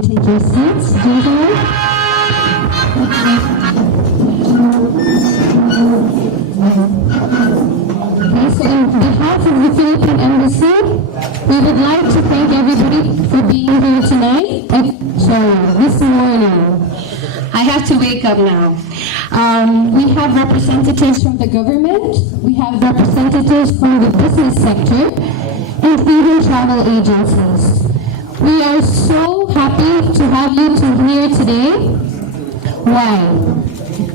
take your seats, gentlemen. Okay, so on behalf of the Philippine Embassy, we would like to thank everybody for being here tonight. This morning. I have to wake up now. We have representatives from the government, we have representatives from the business sector, and even travel agencies. We are so happy to have you here today. Why?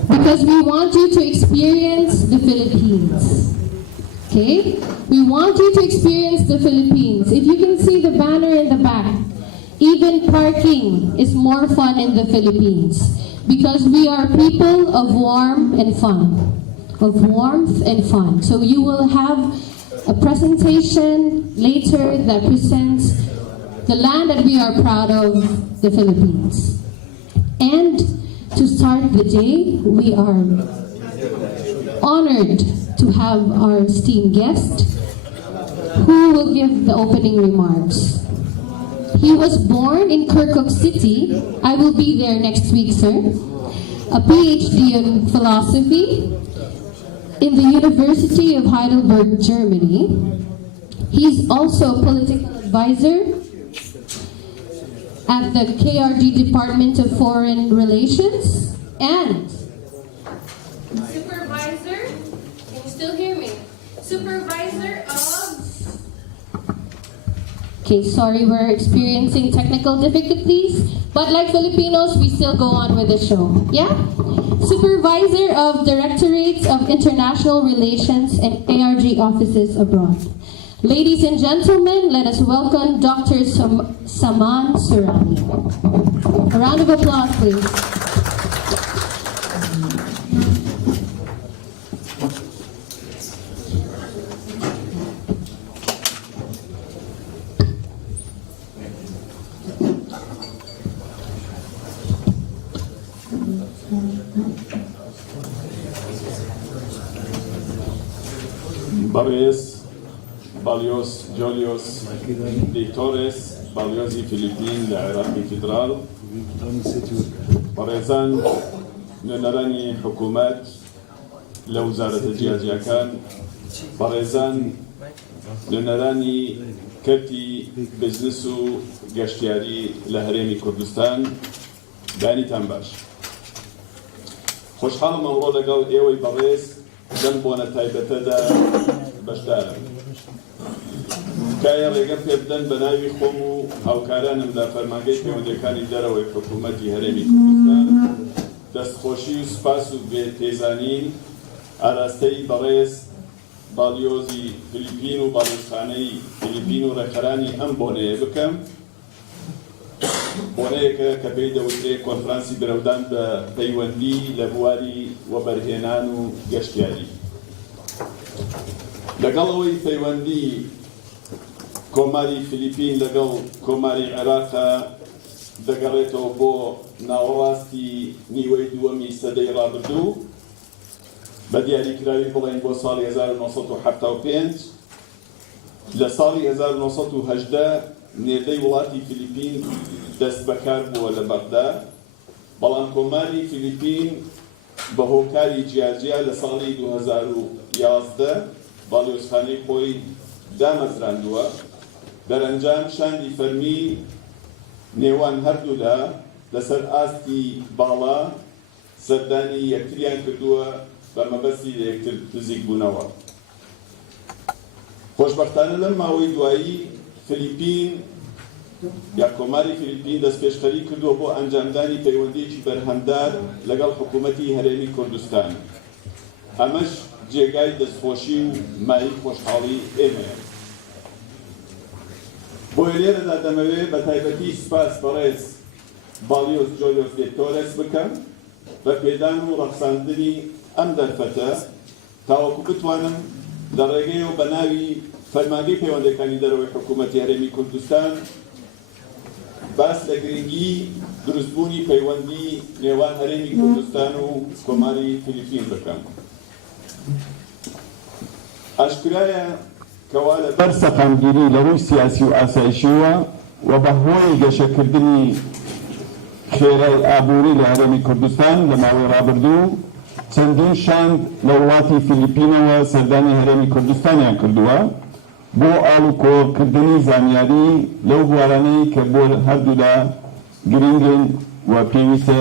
Because we want you to experience the Philippines. Okay? We want you to experience the Philippines. If you can see the banner in the back, even parking is more fun in the Philippines. Because we are people of warmth and fun. So you will have a presentation later that presents the land that we are proud of, the Philippines. And to start the day, we are honored to have our esteemed guest who will give the opening remarks. He was born in Kirkuk City. I will be there next week, sir. A PhD in philosophy in the University of Heidelberg, Germany. He's also a political advisor at the KRG Department of Foreign Relations and supervisor, can you still hear me? Supervisor of Okay, sorry we're experiencing technical difficulties, but like Filipinos, we still go on with the show. Yeah? Supervisor of Directorates of International Relations and ARG offices abroad. Ladies and gentlemen, let us welcome Dr. Saman Surani. A round of applause, please. Barres, Balios, Jolios, Dictores, Baliosi Filipin, العراقي فيدرال بريزان لنراني حكومات لوزارة الجياجيا كان بريزان لنراني كرتي بزنسو قشتياري لهريمي كردستان داني تنباش خوش حال مورو لقل ايوي بريز جنبونا تايبتا دا بشدارم کایا ڕێگەم پێ بدەن بە ناوی خۆم و هاوکارانم لە فەرمانگەی پەیوەندیەکانی دەرەوەی حکوومەتی هەرێمی کوردستان دەستخۆشی و سوپاس و بێتێزانین ئاراستەی بەڕێز باڵیۆزی فلیپین و باڵێزخانەی فلیپین و ڕێکخەرانی ئەم بۆنەیە بکەم بۆنەیەکە کە پێی دەوترێت کۆنفرانسی بەرەودان بە پەیوەندی لە بواری وەبەرهێنان و گەشتیاری لەگەڵ ئەوەی پەیوەندی کۆماری فلیپین لەگەڵ کۆماری عێراقە دەگەڕێتەوە بۆ ناوەڕاستی نیوەی دووەمی سەدەی ڕابردوو بە دیاریکراوی بڵێن بۆ ساڵی 1975 لە ساڵی 1970 نێردەی وڵاتی فلیپین دەست بەکار بووە لە بەغدا بەڵام کۆماری فلیپین بە هۆکاری جیاجیا لە ساڵی 2011 باڵیۆزخانەی خۆی دامەزراندووە دەرەنجام شاندی فەرمی نێوان هەردوودا لەسەر ئاستی باڵا سەردانی یەکتریان کردووە بە مەبەستی لە یەکتر نزیک بوونەوە خۆشبەختانە لەم ماوەی دوایی فلیپین یا کۆماری فلیپین دەستپێشخەری کردووە بۆ ئەنجامدانی پەیوەندیەکی بەرهەمدار لەگەڵ حکوومەتی هەرێمی کوردستان ئەمەش جێگای دەستخۆشی و مای خۆشحاڵی ئێمەیە بۆیە لێرەدا دەمەوێت بە تایبەتی سپاس بەڕێز باڵیۆس جۆلیۆس دێکتۆرس بکەم بە پێدان و ڕەخساندنی ئەم دەرفەتە تاوەکو بتوانم لە ڕێگەیەوە بە ناوی فەرمانگەی پەیوەندیەکانی دەرەوەی حکوومەتی هەرێمی کوردستان باس لە گرنگی دروستبوونی پەیوەندی نێوان هەرێمی کوردستان و کۆماری فلیپین بکەم ئاشکرایە کەوا لەبەر سەقامگیری لە ڕووی سیاسی و ئاسایشیوە و بە هۆی گەشەکردنی خێرای ئابووری لە هەرێمی کوردستان لە ماوەی ڕابردوو چەندین شاند لە وڵاتی فلیپینەوە سەردانی هەرێمی کوردستانیان کردووە بۆ ئاڵوکۆڕکردنی زانیاری لەو بوارانەی کە بۆ هەردوودا گرنگن و پێویستە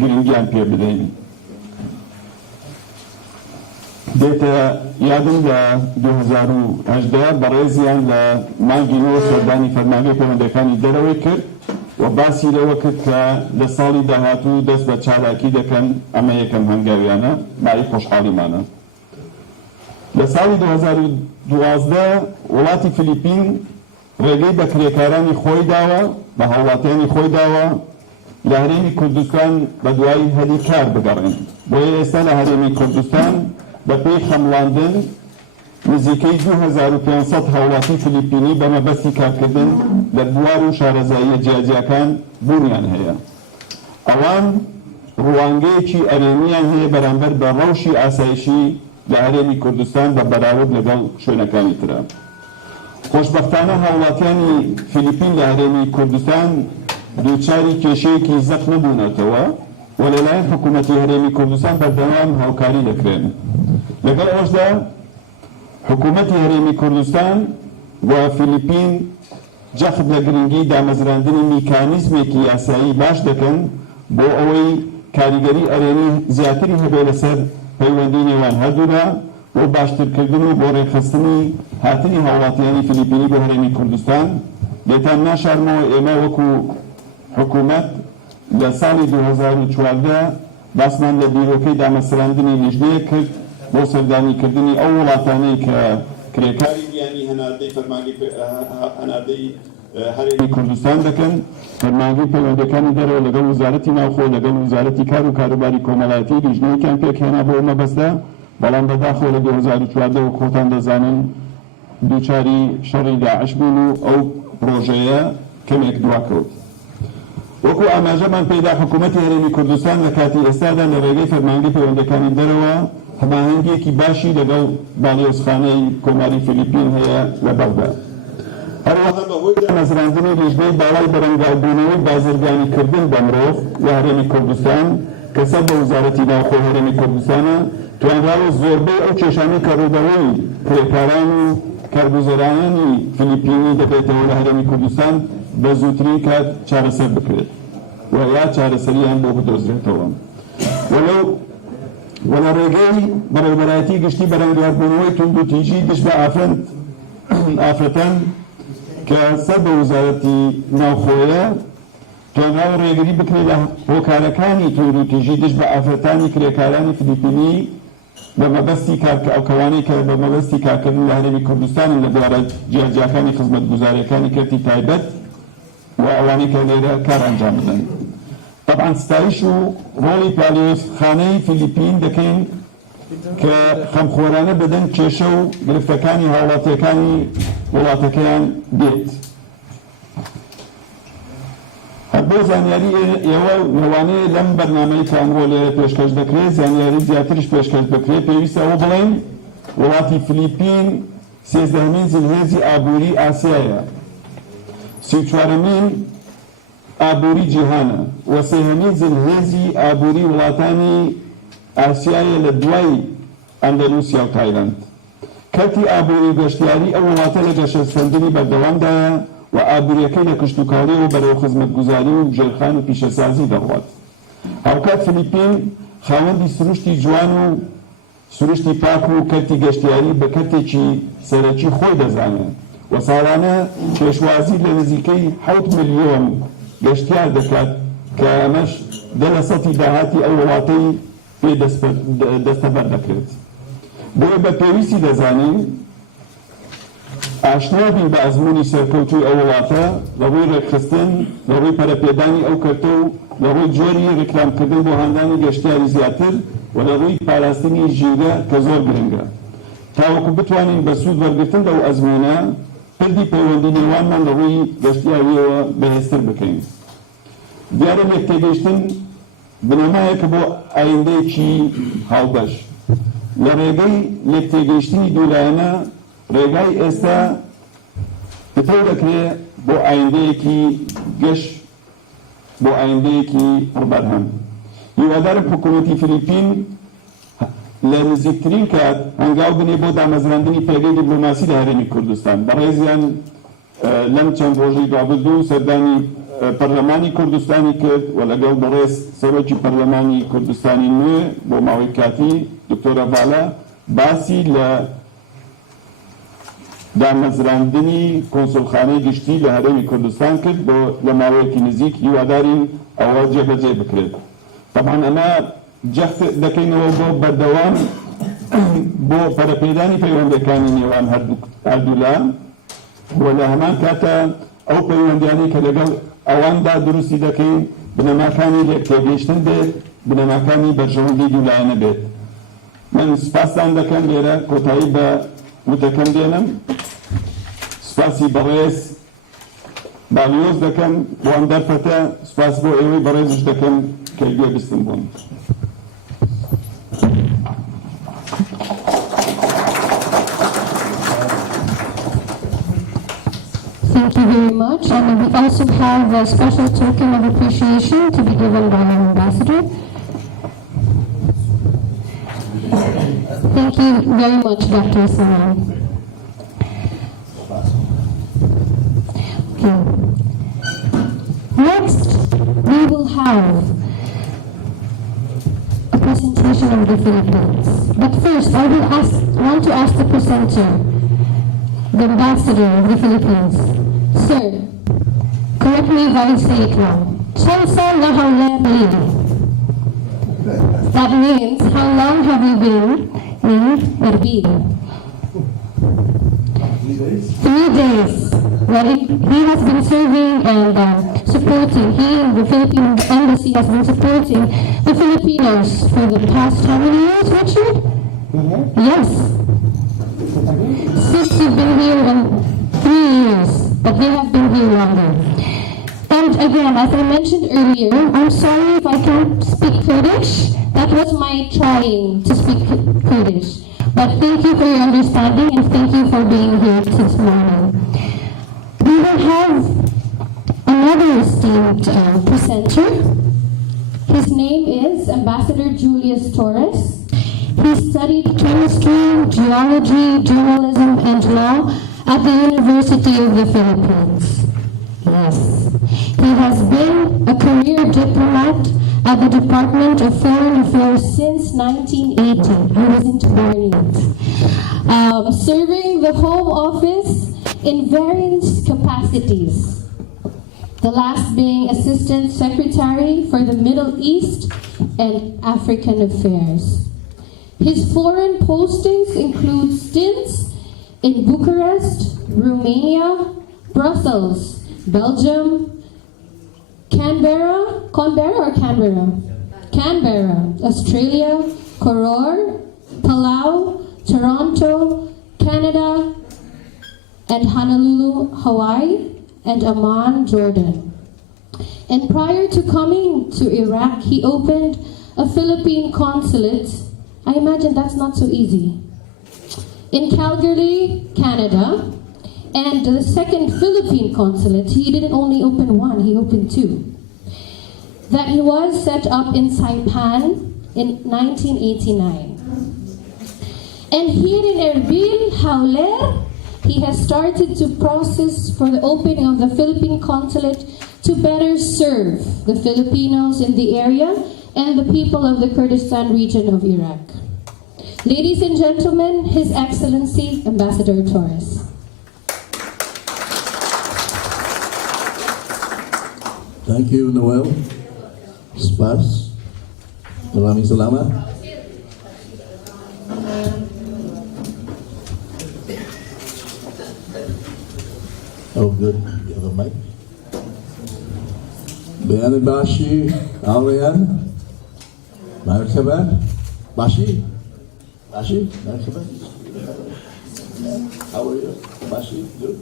گرنگیان پێ بدەین دێتە یادم لە 2018 بەڕێزیان لە مانگی نۆ سەردانی فەرمانگەی پەیوەندیەکانی دەرەوەی کرد و باسی لەوە کرد کە لە ساڵی داهاتوو دەست بە چالاکی دەکەن ئەمە یەکەم هەنگاویانە مای خۆشحاڵیمانە لە ساڵی 2012 وڵاتی فلیپین ڕێگەی بە کرێکارانی خۆی داوە بە هاوڵاتیانی خۆی داوە لە هەرێمی کوردستان بە دوای هەلی کار بگەڕێن بۆیە ئێستا لە هەرێمی کوردستان بە پێی خەمڵاندن نزیکەی 2500 هاوڵاتی فلیپینی بە مەبەستی کارکردن لە بوار و شارەزاییە جیاجیاکان بوونیان هەیە ئەوان ڕوانگەیەکی ئەرێنیان هەیە بەرامبەر بە ڕەوشی ئاسایشی لە هەرێمی کوردستان بە بەراورد لەگەڵ شوێنەکانی ترە خۆشبەختانە هاوڵاتیانی فلیپین لە هەرێمی کوردستان دووچاری کێشەیەکی زەق نەبوونەتەوە و لەلایەن حکوومەتی هەرێمی کوردستان بەردەوام هاوکاری دەکرێن لەگەڵ ئەوەشدا حکوومەتی هەرێمی کوردستان و فلیپین جەخت لە گرنگی دامەزراندنی میکانیزمێکی یاسایی باش دەکەن بۆ ئەوەی کاریگەری ئەرێنی زیاتری هەبێ لەسەر پەیوەندی نێوان هەردوودا بۆ باشترکردن و بۆ ڕێکخستنی هاتنی هاوڵاتیانی فلیپینی بۆ هەرێمی کوردستان لێتان ناشارمەوە ئێمە وەکو حکوومەت لە ساڵی 2014 باسمان لە بیرۆکەی دامەسراندنی لیژنەیە کرد بۆ سەردانیکردنی ئەو وڵاتانەی کە کرێکاری گیانی هەناردەی هەناردەی هەرێمی کوردستان دەکەن فەرمانگەی پەیوەندەکانی دەرەوە لەگەڵ وزارەتی ناوخۆ لەگەڵ وزارەتی کار و کاروباری کۆمەڵایەتی لیژنەیەکیان پێکهێنا بۆ مەبەستە بەڵام بەداخەوە لە 2014 و خۆتان دەزانن دووچاری شەڕی داعش بوون و ئەو پرۆژەیە کەمێک دواکەوت. وەکو ئاماژەمان پێدا حکوومەتی هەرێمی کوردستان لە کاتی ئێستادا لە ڕێگەی فەرمانگەی پەیوەندەکانی دەرەوە هەماهەنگێکی باشی لەگەڵ باڵیۆزخانەی کۆماری فلیپین هەیە لە بەغدا. هەروەها بەهۆی دامەزراندنی لیژنەی باڵای بەرەنگاربوونەوەی بازرگانیکردن بە مرۆڤ لە هەرێمی کوردستان کە سەر بە وزارەتی ناوخۆ هەرێمی کوردستانە توانراوە زۆربەی ئەو کێشانەی کە ڕوودەوەی کرێکاران و کارگوزەرانی فلیپینی دەکرێتەوە لە هەرێمی کوردستان بە زووترین کات چارەسەر بکرێت و یا چارەسەریان بۆ بدۆزرێتەوە. وە لە ڕێگەی بەڕێوەبەرایەتی گشتی بەرەنگاربوونەوەی توندوتیژی گشت بە ئافرەتەن کە سەر بە وزارەتی ناوخۆیە توانراوە ڕێگری بکرێت لە هۆکارەکانی توندوتیژی گشت بە ئافرەتانی کرێکارانی فلیپینی بە مەبەستی ئەوکەوانەی کە بە مەبەستی کارکردن لە هەرێمی کوردستان لە بوارە جیاجیەکانی خزمەتگوزاریەکانی کەرتی تایبەت و ئەوانەی کە لێرە کار ئەنجام بدەن. طبعا ستایش و ڕۆڵی پالیۆزخانەی فلیپین دەکەین کە خەمخۆرانە بدەن کێشە و گرفتەکانی هاوڵاتیەکانی وڵاتەکەیان بێت. بۆ زانیاری ئێوە لەوانەیە لەم بەرنامەی کە ئەمڕۆ لێرە پێشکەش دەکرێت زانیاری زیاترش پێشکەش بکرێت پێویستە ئەوە بڵێن وڵاتی فلیپین 13مین جلهێزی ئابووری ئاسیایە، 34مین ئابووری جیهانە و 3هەمین جلهێزی ئابووری وڵاتانی ئاسیایە لە دوای ئەندەلوسیا و تایلەند. کەرتی ئابووری گەشتیاری ئەو وڵاتە لە گەشەسەندنی بەردەوامدایە و ئابووریەکەی لە کشتوکاڵی و بەرەو خزمەتگوزاری و ژێرخان و پیشەسازی دەڕوات. هاوکات فلیپین خاوەندی سروشتی جوان و سروشتی پاک و کەرتی گەشتیاری بە کەرتێکی سەرەکی خۆی دەزانێت و ساڵانە پێشوازی لە نزیکەی 7 ملیۆن گەشتیار دەکات کە ئەمەش 10% داهاتی ئەو وڵاتەی پێ دەستەبەر دەکرێت. بۆیە بە پێویستی دەزانین ئاشنا بین بە ئەزمموی سەرکەوتوی ئەو وڵاتە لە ڕووی ڕێکخستن لە ڕووی پەرەپێدانی ئەو کەرتە و لە ڕووی جۆری ڕێکلامکردن بۆ هەندانی گەشتیاری زیاتر و لە ڕووی پاراستنی ژیرە کە زۆر گرنگە تاوەکو بتوانین بە سوود وەرگرتن لەو ئەزممونە پردی پەیوەندی نێوانمان لە ڕووی گەشتیاریەوە بەهێزتر بکەین. دیارە لێکتێگەیشتن بنەمایەکە بۆ ئایندەیەکی هاوبەش. لە ڕێگەی لێکتێگەیشتنی دوولایەنە ڕێگای ئێستا پتە دەکرێت بۆ ئایندەیەکی گەشت بۆ ئایندەیەکی پڕبەرهەم. هیوادارم حکوومەتی فلیپین لە نزیکترین کات هەنگاو بنێ بۆ دامەزراندنی پێگەی دیپلۆماسی لە هەرێمی کوردستان. بەڕێزیان لەم چەند ڕۆژەی دوابردوو سەردانی پەرلەمانی کوردستانی کرد و لەگەڵ بەڕێز سەرۆکی پەرلەمانی کوردستانی نوێ بۆ ماوەی کاتی دکتۆرە ڤالا باسی لە دامەزراندنی کۆنسڵخانەی گشتی لە هەرێمی کوردستان کرد بۆ لە ماوەیەکی نزیک هیوادارین ئەوە جێبەجێ بکرێت. طبعا ئەمە جەخت دەکەینەوە بۆ بەردەوام بۆ پەرەپێدانی پەیوەندەکانی نێوان هەردوولان و لە هەمان کاتە ئەو پەیوەندیانی کە لەگەڵ ئەواندا دروستی دەکەین بنەماکانی لێکتێگەیشتن بێت، بنەماکانی بەرژەوەندی دوولایەنە بێت. من سپاسان دەکەم لێرە کۆتایی بە وتەکەم دێنم. سپاسی بەڕێز باڵیۆز دەکەم بۆ ئەم دەرفەتە، سپاس بۆ ئێوەی بەڕێزش دەکەم کە گوێ بستن بوون. Thank you very much. And we also have a special token of appreciation to be given by our ambassador. Thank you very much, Dr. Salam. Okay. Next, we will have a presentation of the Philippines. But first, I want to ask the presenter, the ambassador of the Philippines. Sir, correct me if I say it wrong. Chelsa Lahaulem. That means, how long have you been in Arbiel? 3 days. Well, he has been serving and supporting, he and the Philippine Embassy has been supporting the Filipinos for the past how many years, Richard? Yes. Since you've been here in 3 years, but they have been here longer. And again, as I mentioned earlier, I'm sorry if I can't speak Kurdish. That was my trying to speak Kurdish. But thank you for your understanding and thank you for being here this morning. We will have another esteemed presenter. His name is Ambassador Julius Torres. He studied chemistry, geology, journalism, and law at the University of the Philippines. Yes. He has been a career diplomat at the Department of Foreign Affairs since 1980. I wasn't born yet. Serving the Home Office in various capacities. The last being Assistant Secretary for the Middle East and African Affairs. His foreign postings include stints in Bucharest, Romania, Brussels, Belgium, Canberra, Australia, Koror, Palau, Toronto, Canada, and Honolulu, Hawaii, and Amman, Jordan. And prior to coming to Iraq, he opened a Philippine consulate. I imagine that's not so easy. In Calgary, Canada, and the second Philippine consulate, he didn't only open one, he opened two. That was set up in Saipan in 1989. And here in Erbil, Hauler, he has started to process for the opening of the Philippine consulate to better serve the Filipinos in the area and the people of the Kurdistan region of Iraq. Ladies and gentlemen, His Excellency Ambassador Torres. Thank you, Noel. Spas. Maraming salamat. Oh, good. You have a mic. Bayan Bashi, Arian. Merhaba. Bashi. Bashi, merhaba. How are you? Bashi, good.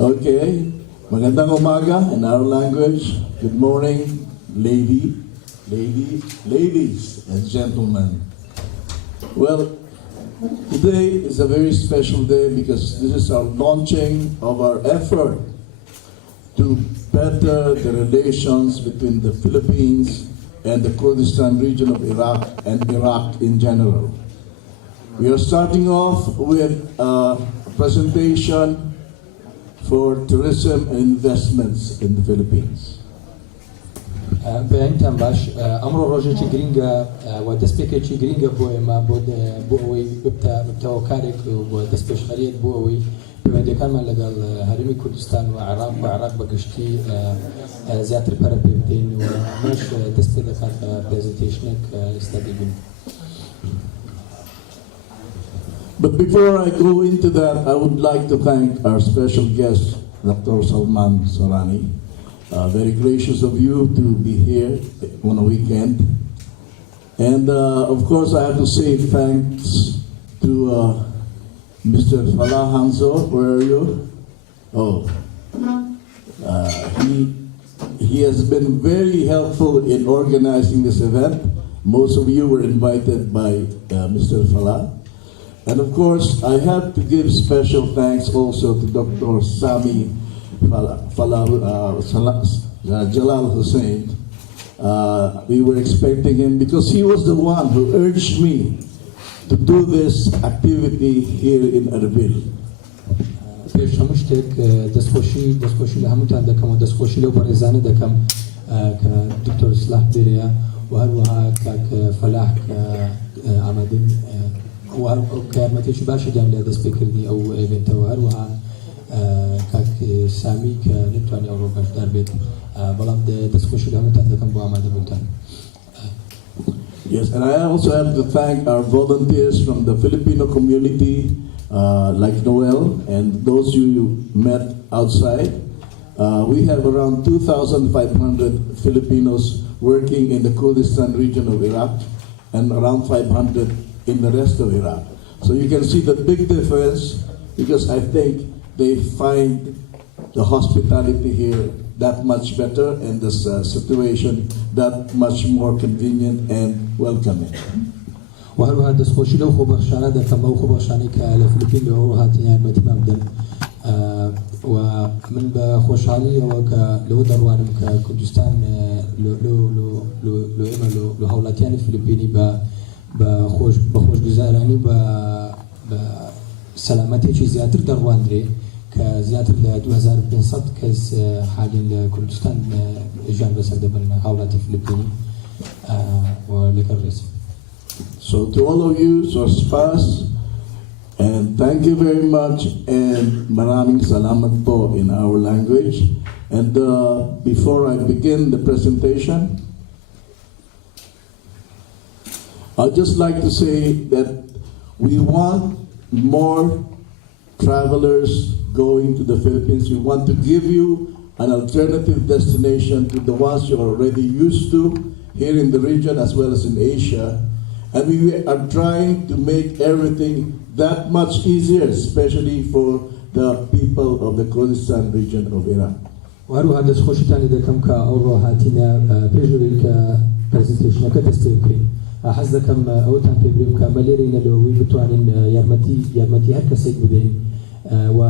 Okay. Magandang umaga in our language. Good morning, ladies and gentlemen. Well, today is a very special day because this is our launching of our effort to better the relations between the Philippines and the Kurdistan region of Iraq and Iraq in general. We are starting off with a presentation for tourism and investments in the Philippines. بأنتم باش أمر روجي جرينجا ودسبيكي جرينجا ما بوي ببتا وكارك ودسبيش خليت بوي بما كان من لقى هرمي كردستان وعراق بقشتي زيادة البربي بدين ومش دسبي ذكر برزنتيشنك استديبين. But before I go into that, I would like to thank our special guest, Dr. Salman Sarani. Very gracious of you to be here on a weekend. And of course, I have to say thanks to Mr. Falah Hanzo. Where are you? Oh, he has been very helpful in organizing this event. Most of you were invited by Mr. Falah. And of course, I have to give special thanks also to Dr. Sami Jalal Hussain. We were expecting him because he was the one who urged me to do this activity here in Arbiel. پیش همشتك دستخوشی لهمتان دکم و دستخوشی لو برزانه دکم كدكتور صلاح بيريا وهروها كاك فلاح عمادين وكارمتيش باشا جامل هذا سبيكر دي او ايفنت وهروها كاك سامي كنتواني أوروبا داربيت بلام دسخوشي لهم تندكم بو أمادة بنتان. Yes, and I also have to thank our volunteers from the Filipino community, like Noel, and those you met outside. We have around 2,500 Filipinos working in the Kurdistan region of Iraq, and around 500 in the rest of Iraq. So you can see the big difference, because I think they find the hospitality here that much better, and this situation that much more convenient and welcoming. وهل هذا سخوشي لو خبر شانا ده كم خبر شاني كالفلبين لو هاتين مدي مبدن ومن بخوشحالي لو دروانم كردستان لو إما لو هولاتيان الفلبيني بخوش جزاراني بسلامتي شيء زيادة دروان دري كزيادة 2500 كز حاليا لكردستان جان بسر دبلنا هولاتي الفلبيني ولك الرئيس. So to all of you, Sospas, and thank you very much, and maraming salamat po in our language. And before I begin the presentation, I'd just like to say that we want more travelers going to the Philippines. We want to give you an alternative destination to the ones you're already used to here in the region as well as in Asia. And we are trying to make everything that much easier, especially for the people of the Kurdistan region of Iraq. وهروها دس خوشی تانی دکم که اورو هاتینا پیجوری که پرزنتیشن که دستیکری حس دکم اوتان پیجوری که ملیرین لوی بتوانین یارمتی هر کسی بدین و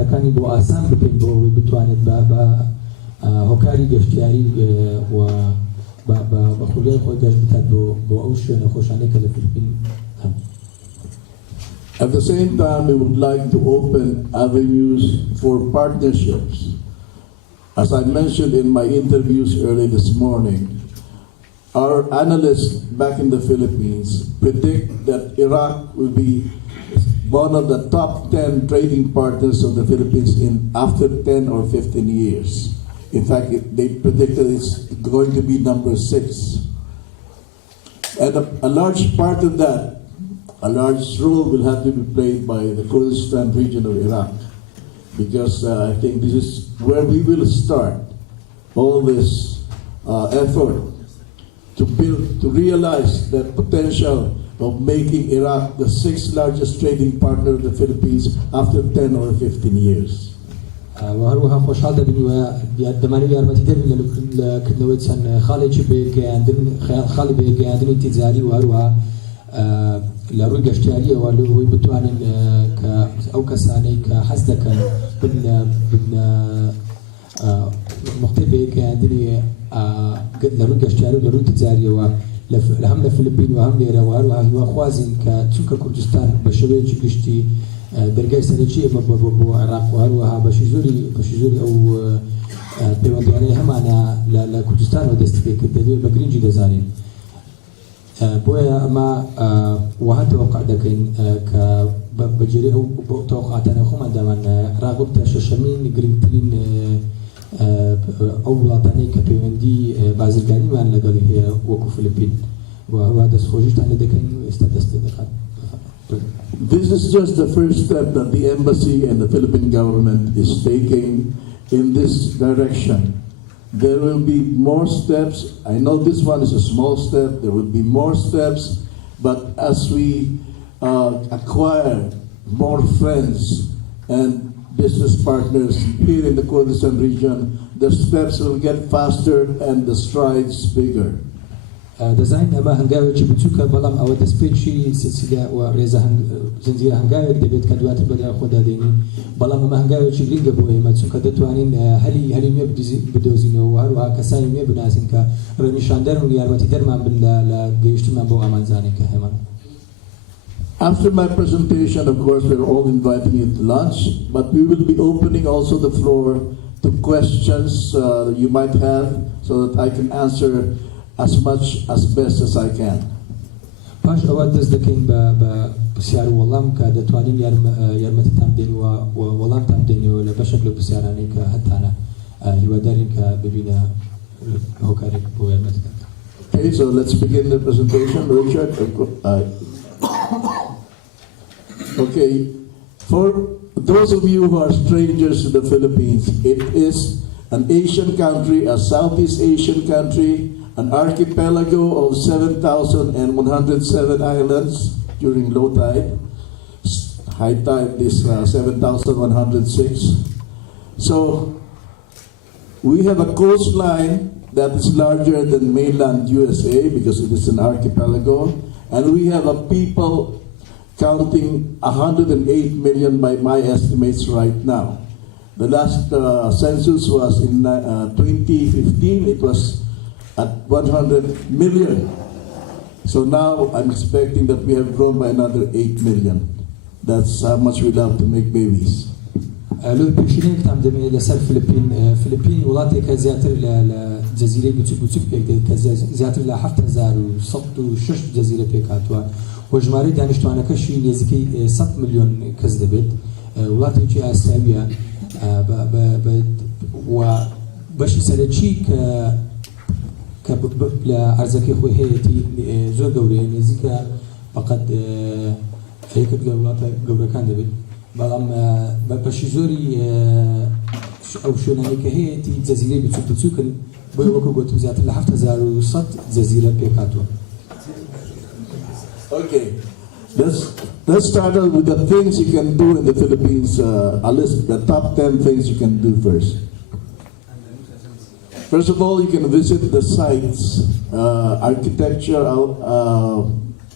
رکانی بو آسان بپین بو بتوانین با هکاری گشتیاری و بخوری خود داشت بو اوشن خوشانه که لفیلپین. At the same time, we would like to open avenues for partnerships. As I mentioned in my interviews early this morning, our analysts back in the Philippines predict that Iraq will be one of the top 10 trading partners of the Philippines after 10 or 15 years. In fact, they predicted it's going to be number 6. And a large part of that, a large role will have to be played by the Kurdistan region of Iraq, because I think this is where we will start all this effort to build, to realize that potential of making Iraq the 6th largest trading partner of the Philippines after 10 or 15 years. وهروها خوشحال دبني ودماني يارمتي دربي لكدنويت سن خالي شبه كياندن خالي به كياندن تجاري وهروها لروي قشتيارية ولروي بتوانين أو كساني كحسدك بن مختبئ كياندن لروي قشتيارية ولروي تجارية ولهم الفلبين وهم ليرا وهروها هو خوازين كتشوك كردستان بشوي قشتي درجة سنتية بو العراق وهروها بشيزوري أو بيوندواني هم أنا لكردستان ودستبيك الدليل بقرينجي دزانين بويا أما وهل توقع دكين كبجري أو توقعاتنا خو من دمان راغب تششمين قرينتلين أو وطني كبيوندي بازرگاني وان لقالي هي وكو فلبين وهو دس خوجيش تاني دكين استدست دكان. This is just the first step that the embassy and the Philippine government is taking in this direction. There will be more steps. I know this one is a small step. There will be more steps. But as we acquire more friends and business partners here in the Kurdistan region, the steps will get faster and the strides bigger. دزاين أما هنجاوي جبتوكا بلام أو دسبيتشي سلسلة وريزا زنجير هنجاوي دبيت كدوات بدأ خدا ديني بلام أما هنجاوي جرين جبوي ما تسوكا دتوانين هلي مية بدوزينو وهروها كساني مية بناسين كا رميشاندر وليارمتي درمان بن لا جيشتمان بو أمان زاني كهمان. After my presentation, of course, we're all inviting you to lunch, but we will be opening also the floor to questions you might have, so that I can answer as much as best as I can. باش أود دز دكين پرسیار و وەڵام کە دەتوانین یارمەتتان بدەین و وەڵامتان بدەینەوە لە بەشێک لە پرسیارانەی کە هەتانە هیوادارین کە ببینە هۆکارێک بۆ یارمەتتان. Okay, so let's begin the presentation. Richard, okay, for those of you who are strangers to the Philippines, it is an Asian country, a Southeast Asian country, an archipelago of 7,107 islands during low tide. High tide is 7,106. So we have a coastline that is larger than mainland USA because it is an archipelago, and we have a people counting 108 million by my estimates right now. The last census was in 2015, it was at 100 million. So now I'm expecting that we have grown by another 8 million. That's how much we love to make babies. لو پێشینێک تام دەمێ لەسەر فلیپین وڵاتێکە زیاتر لە جەزیرەی بچوک پێک دێت کە زیاتر لە 7,106 جەزیرە پێک هاتووە و ژمارەی دانیشتوانەکەشی نێزیکەی 100 ملیۆن کەس دەبێت. وڵاتێکی ئاسیاویە و بەشی سەرەکی کە لە ئەرزەکەی خۆی هەیەی زۆر گەورەیە نێزیکە فقط یەکێک لە وڵاتە گەورەکان دەبێت. بەڵام بەشی زۆری ئەو شوێنانەی کە هەیەی جەزیرەی بچووکن بۆی وەکو گوتم زیاتر لە 7,100 جەزیرە پێک هاتووە. Okay, let's start out with the things you can do in the Philippines. I'll list the top 10 things you can do first. First of all, you can visit the sites, architectural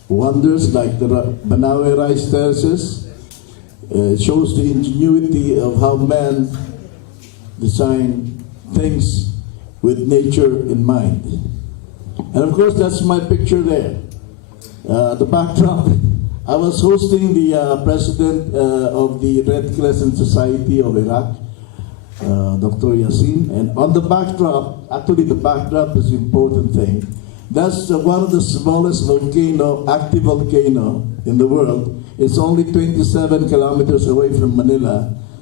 wonders like the Banawe rice terraces. It shows the ingenuity of how man designed things with nature in mind. And of course, that's my picture there. The backdrop, I was hosting the president of the Red Crescent Society of Iraq, Dr. Yassin, and on the backdrop, actually the backdrop is the important thing. That's one of the smallest active volcano in the world. It's only 27 kilometers away from Manila.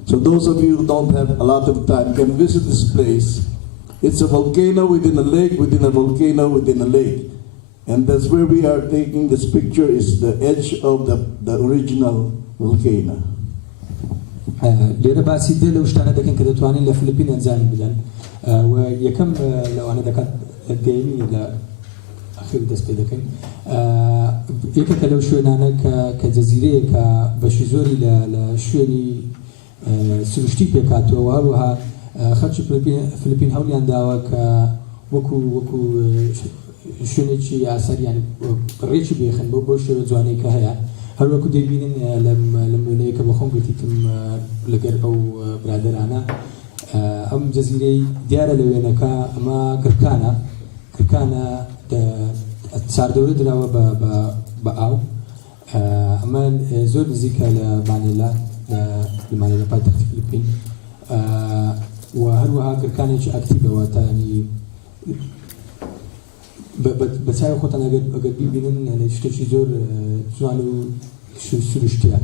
So those of you who don't have a lot of time can visit this place. It's a volcano within a lake, within a volcano, within a lake. And that's where we are taking this picture, is the edge of the original volcano. لێرە باسی دێ لەو شتانە دەکەن کە دەتوانین لە فلیپین ئەنجامی بدەن و یەکەم لەوانە دەکات دەیمی لە ئەخیر دەست پێ دەکەین یەکێکە لەو شوێنانە کە جەزیرەیە کە بەشی زۆری لە شوێنی سروشتی پێکاتەوە و هەروەها خەڵکی فلیپین هەوڵیان داوە کە وەکو شوێنێکی یاسەریان ڕێکی بێخن بۆ شێوە جوانەی کە هەیە هەروەکو دەیبینن لەم وێنەیە کە بەخۆم گوتیتم لەگەر ئەو برادەرانە ئەم جەزیرەی دیارە لە وێنەکە ئەمە گرکانە چاردەورە دراوە بە ئاو ئەمە زۆر نزیکە لە مانێلا پایتەختی فلیپین و هەروەها گرکانێکی ئاکتیڤەوە تا ینی بەچاوی خۆتان ئەگەر بیبینن شتێکی زۆر جوان و سروشتیە.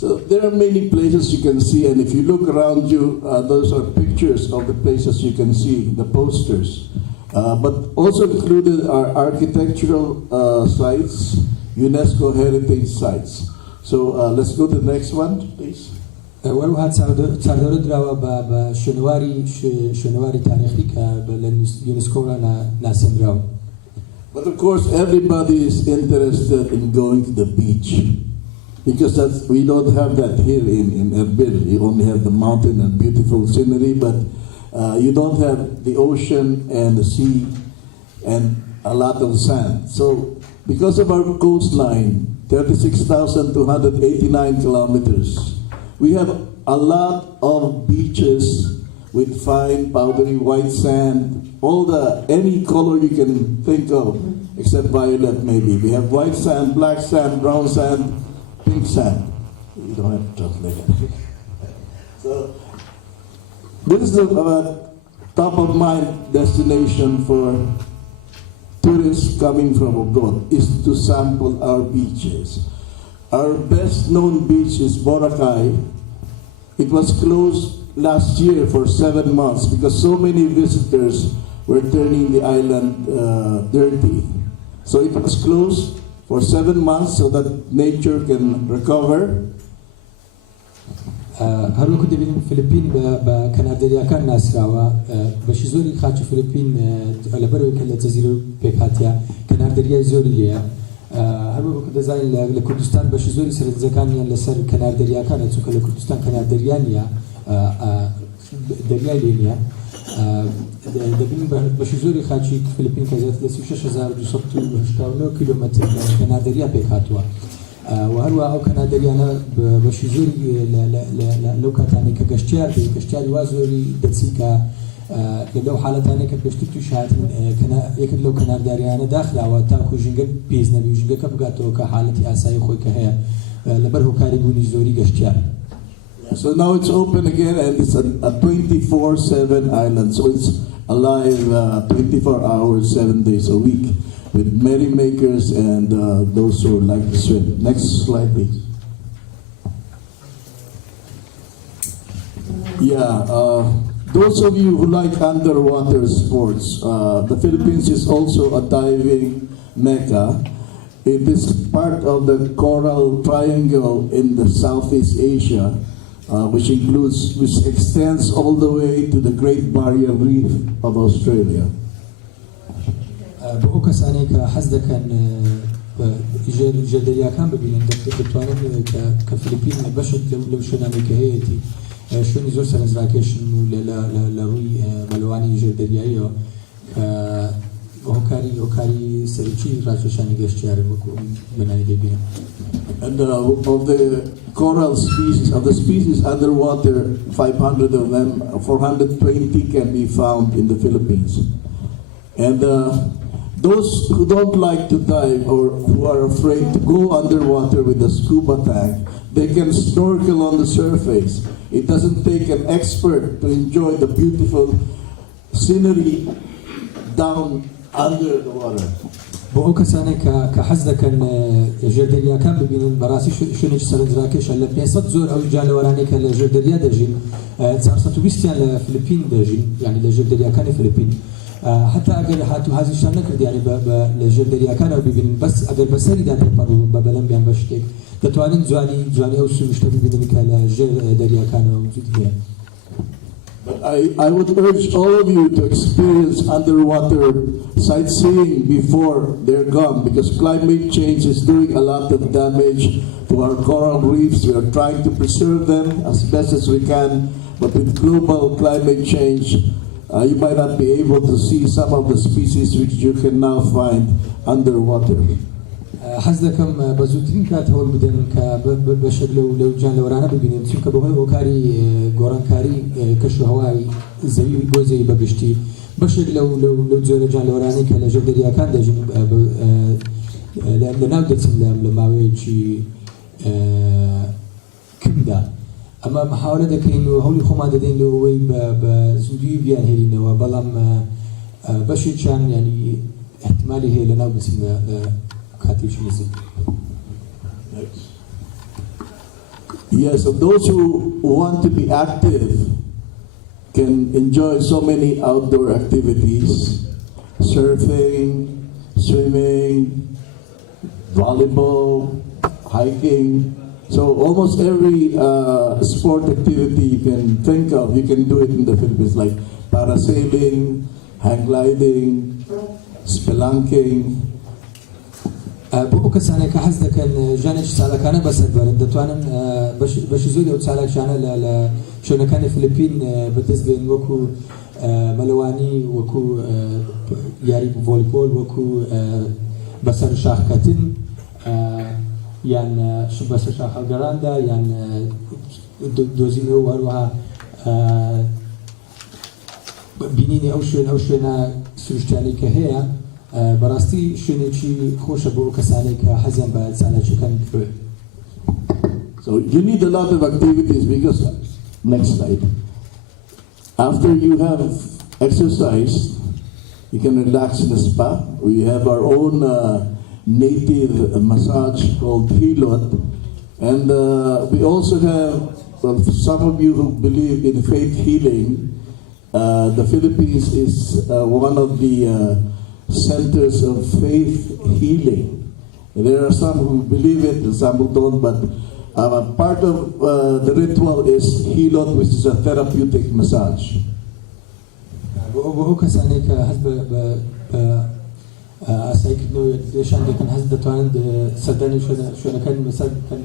So there are many places you can see, and if you look around you, those are pictures of the places you can see, the posters. But also included are architectural sites, UNESCO heritage sites. So let's go to the next one, please. وەروها چاردەورە دراوە بە شوێنەواری تاریخی کە لە یونسکۆ ناسێنراوە. But of course, everybody is interested in going to the beach, because we don't have that here in Erbil. You only have the mountain and beautiful scenery, but you don't have the ocean and the sea and a lot of sand. So because of our coastline, 36,289 kilometers, we have a lot of beaches with fine powdery white sand, any color you can think of, except violet maybe. We have white sand, black sand, brown sand, pink sand. You don't have to translate it. So this is a top of mind destination for tourists coming from abroad, is to sample our beaches. our best known beach is Boracay. It was closed last year for 7 months because so many visitors were turning the island dirty. So it was closed for 7 months so that nature can recover. هر وقت دبیم فیلیپین با کانادیا کان ناسراوا باشی زوری خاطر فیلیپین لبروی کل جزیره پیکاتیا کانادیا زوری لیا هر وقت دزاین لکردستان باشی زوری سر زکانیا لسر کانادیا کان تو کل کردستان کانادیا نیا دریا لینیا دبیم باشی زوری خاطر فیلیپین کجات لسی 6289 کیلومتر کانادیا پیکاتوا وهروها أو كان دريانا بشيزوري لو كاتاني كشتيار وازوري دتسيكا لو حالتاني كبشتكتو شهات كان يكد لو كان دريانا داخله وتاكو جنجل بيزنا بيجنجل كبقاتو كحالتي اساي خوي كهيا لبرهو كاريبوني زوري كشتيار. So now it's open again and it's a 24/7 island. So it's alive 24 hours, 7 days a week, with merrymakers and those who like to swim. Next slide, please. Those of you who like underwater sports, the Philippines is also a diving mecca. It is part of the Coral Triangle in the Southeast Asia, which extends all the way to the Great Barrier Reef of Australia. بۆ کەسانی کە حەز دەکەن ژێردەریاکان ببینن دەتوانن کە فیلیپین بەشێک لەو شوێنانەی کە هەیەی شوێنی زۆر سەرنجڕاکێشن و لە ڕووی مەلەوانی ژێردەریاییەوە کە هۆکاری سەرچی ڕاکێشانی گەشتیارە وەکو بەناوی دەبینن. And of the coral species, of the species underwater, 500 of them, 420 can be found in the Philippines. And those who don't like to dive or who are afraid to go underwater with a scuba tank, they can snorkel on the surface. It doesn't take an expert to enjoy the beautiful scenery down under the water. بۆ ئەو کەسانێک کە حەز دەکەن ژێردەریاکان ببینن بەڕاستی شوێنێکی سەرنجڕاکێشە لە 500 زۆر ئەو جانەوەرانەی کە لە ژێردەریا دەژین 420یان لە فیلیپین دەژین یعنی لە ژێردەریاکانی فیلیپین حتى أجل حاتو هذه الشان نكرد يعني بالجردريا كانوا بيبين بس أجل بسري ده تبرو ببلم بيان بشتك تتوانين زواني أو سوي مشتبه بينك على جردريا كانوا موجودين. But I would urge all of you to experience underwater sightseeing before they're gone, because climate change is doing a lot of damage to our coral reefs. We are trying to preserve them as best as we can, but with global climate change, you might not be able to see some of the species which you can now find underwater. حەزدەکەم بە زووترین کات هەوڵ بدەن کە بەشێک لەو جانەوەرانە ببینن چونکە بەهۆی هۆکاری گۆڕانکاری کەشوهەوای زەوی بۆ زەوی بەگشتی بەشێک لەو جۆرە جانەوەرانەی کە لە ژێردەریاکان دەژین لەناو دەچن لە ماوەیەکی کمدا ئەمە محاولە دەکەین و هەوڵی خۆمان دەدەین لەوەی بە زوودی بیان هێرینەوە بەڵام بەشێکیان ینی احتمالی هەیە لەناو بچین لە کاتێکی نزیک. Yes, and those who want to be active can enjoy so many outdoor activities: surfing, swimming, volleyball, hiking. So almost every sport activity you can think of, you can do it in the Philippines, like parasailing, hang gliding, spelunking. بۆ کەسانێک کە حەز دەکەن ژانێکی چالاکانە بەسەر بەرن دەتوانن بەشی زۆری ئەو چالاکیانە لە شوێنەکانی فیلیپین بەدەست بێن وەکو مەلەوانی وەکو یاری ڤۆلیبۆل وەکو بەسەر شاخکەتن یان بەسەر شاخ هەڵگەڕاندا یان دۆزینەوە و هەروەها بینینی ئەو شوێنە سروشتیانەی کە هەیە بەڕاستی شوێنێکی خۆشە بۆ کەسانێک کە حەزیان بە چالاکیەکان بکرێت. So you need a lot of activities because, next slide, after you have exercised, you can relax in the spa. We have our own native massage called hilot, And we also have, well, for some of you who believe in faith healing, the Philippines is one of the centers of faith healing. There are some who believe it and some who don't, but part of the ritual is hilot, which is a therapeutic massage. وهو كسانك حسب أسايك إنه ليش عندك كان حسب توان صدقني شو أنا كان مساج كان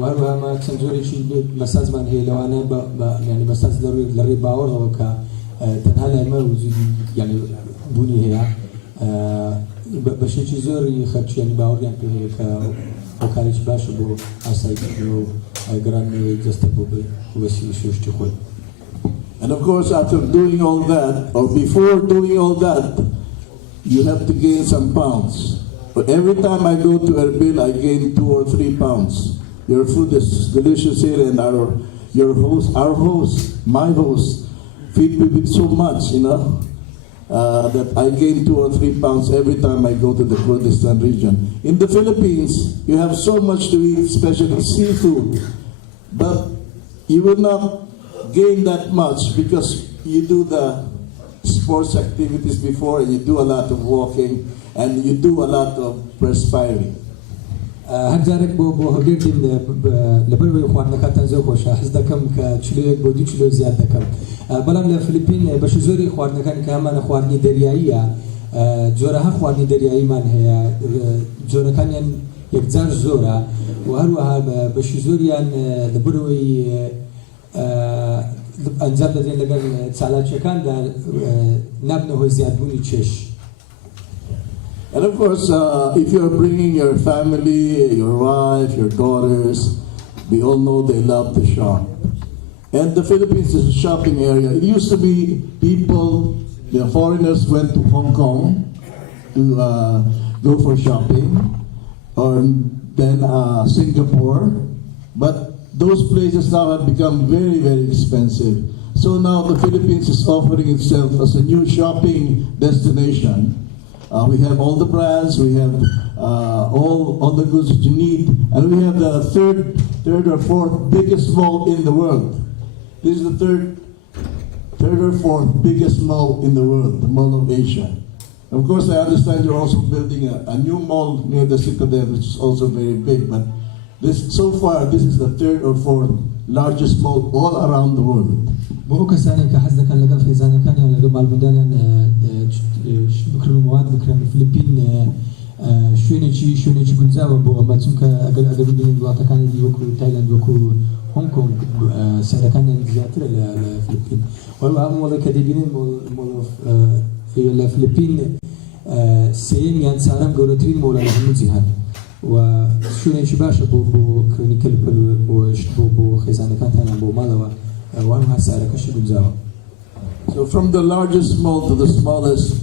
وهروها ما كان زوري شيء مساج من هي لو أنا يعني مساج لري باور أو كا تنهلا ما وزي يعني بني هي بشيء زوري خدش يعني باور يعني كا وكالش باش بو أسايك إنه جراني جستبو بوسي شوش تقول. And of course, after doing all that, or before doing all that, you have to gain some pounds. But every time I go to Erbil, I gain 2 or 3 pounds. Your food is delicious here, and our host, my host, feed me with so much, that I gain 2 or 3 pounds every time I go to the Kurdistan region. In the Philippines, you have so much to eat, especially seafood, but you will not gain that much because you do the sports activities before, and you do a lot of walking, and you do a lot of perspiring. هنجارك بو هجرتي لبلوي إخواننا كاتنزو خوشة حسدا كم كشلوك بودي شلو زيادة كم بلام لفلبين بشزوري إخواننا كان كمان إخواني دريائية جورها إخواني دريائي من هي جورا كان يكزار زورا وهروها بشزوريان لبلوي أنزل لدين لقل تسالات شكان دا نبنه زياد بوني تشش. And of course, if you're bringing your family, your wife, your daughters, we all know they love to shop. And the Philippines is a shopping area. It used to be people, the foreigners went to Hong Kong to go for shopping, or then Singapore, but those places now have become very, very expensive. So now the Philippines is offering itself as a new shopping destination. We have all the brands, we have all the goods that you need, and we have the third or fourth biggest mall in the world. This is the third or fourth biggest mall in the world, the Mall of Asia. Of course, I understand you're also building a new mall near the Citadel, which is also very big, but so far, this is the third or fourth largest mall all around the world. بو كسانك حسدا كان لقل في زانا كان يعني لقل بالبندان بكرة المواد بكرة الفلبين شوني كنزاوا بو ما تسمك أقل بدين الوقت كان دي وكو تايلاند وكو هونغ كونغ سنة كان زيادة للفلبين والله مولا كديبين في الفلبين سين يعني سارم قولتين مولا لهمزيهان وشوني شباشة بو كرونيكال بو خزانة كانت هنا بو مالوا وانها سعر كشي بنزاوا. So from the largest mall to the smallest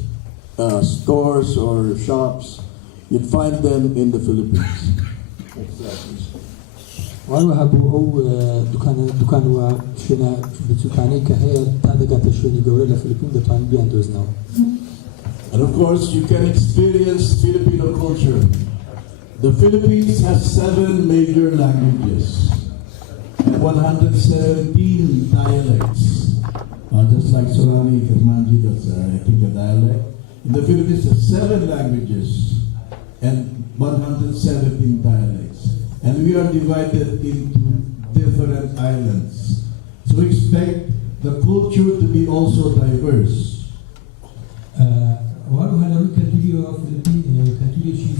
stores or shops, you'll find them in the Philippines. وانها بو أو دكان وشنا بتوكاني كهي تادقات شوني قولة للفلبين دكان بيان دوزناوا. And of course, you can experience Filipino culture. The Philippines has 7 major languages and 117 dialects. Just like Solani, Kermanji, that's I think a dialect. In the Philippines, there's 7 languages and 117 dialects. And we are divided into different islands. So expect the culture to be also diverse. وأنا هلا كتير فلبين كتير شيء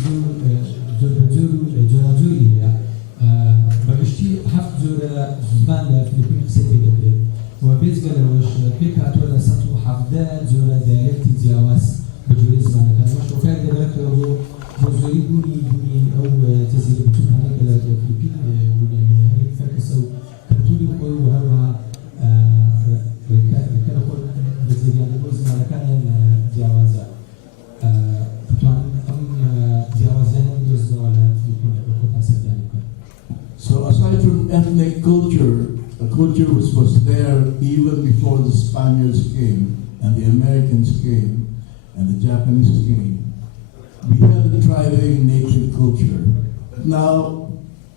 جوري بقشتي حفظ جورا زمان فلبين سبي دكتور وبيز قال وش بيكات ولا سطو حفظان جورا دايركت جواز بجوري زمان كان وش وكان دكتور هو بجوري بني أو تزيد بتوكاني على فلبين بني هيك فكسو كتير قوي وهذا كان أقول بزيد يعني بقول زمان كان جوازا So aside from ethnic culture, a culture which was there even before the Spaniards came and the Americans came and the Japanese came, we had a thriving native culture. Now,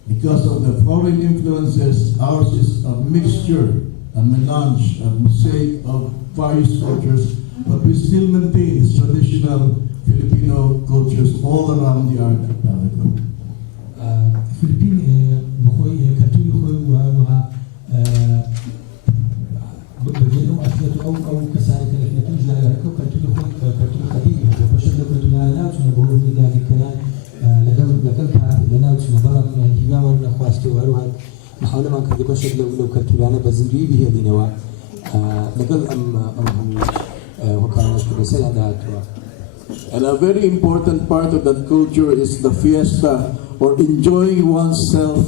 Because of the foreign influences, ours is a mixture, a melange, a mosaic of various cultures, but we still maintain its traditional Filipino cultures all around the archipelago. فلبين بخوي كتير خوي وها بجنو أثبت أو كسانة كلفنا تجنا لكم كتير خوي كتير قديم وبشر لكم تجنا وسنا بقول في ذلك الكلام لكل كانت لنا وسنا ظلم هي ولا خواستي وهروها محاولة ما كذا بشر لو كتير أنا بزنجي به دينوا لكل أم وكالة كردستان هذا. And a very important part of that culture is the fiesta, or enjoying oneself,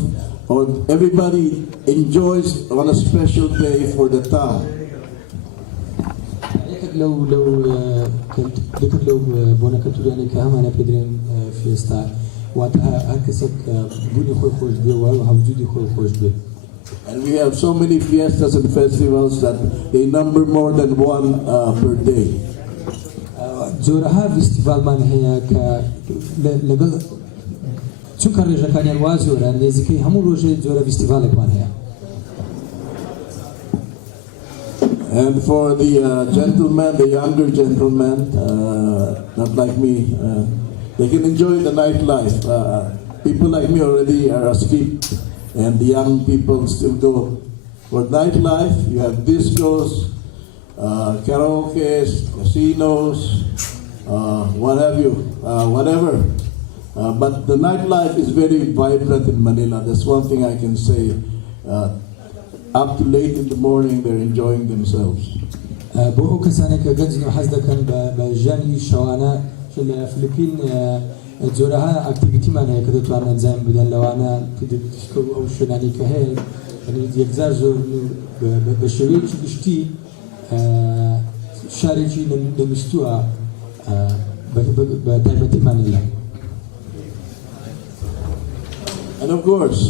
or everybody enjoys on a special day for the town. لو بونا كتير يعني كهم أنا بدرين فيستا وقتها هكذا بني خوش بيه وهوجودي خوش بيه. And we have so many fiestas and festivals that they number more than one per day. زورها فيستيفال من هي ك لقل شو كان رجع كان الوازورة نزكي همو روجي زورها فيستيفال كمان هي. And for the gentlemen, the younger gentlemen, not like me, they can enjoy the nightlife. People like me already are asleep, and the young people still go. For nightlife, you have discos, karaoke, casinos, what have you, whatever. But the nightlife is very vibrant in Manila. That's one thing I can say. Up to late in the morning, they're enjoying themselves. بو كسانك جنزن وحزدا كان بجاني شوانا في الفلبين زورها اكتيفيتي معناها كده توارنا زين بدل لو انا تدكو او شناني كهي يعني يجزار زور بشوي تشتي شارجي نمستوها بتايمتي مانيلا. And of course,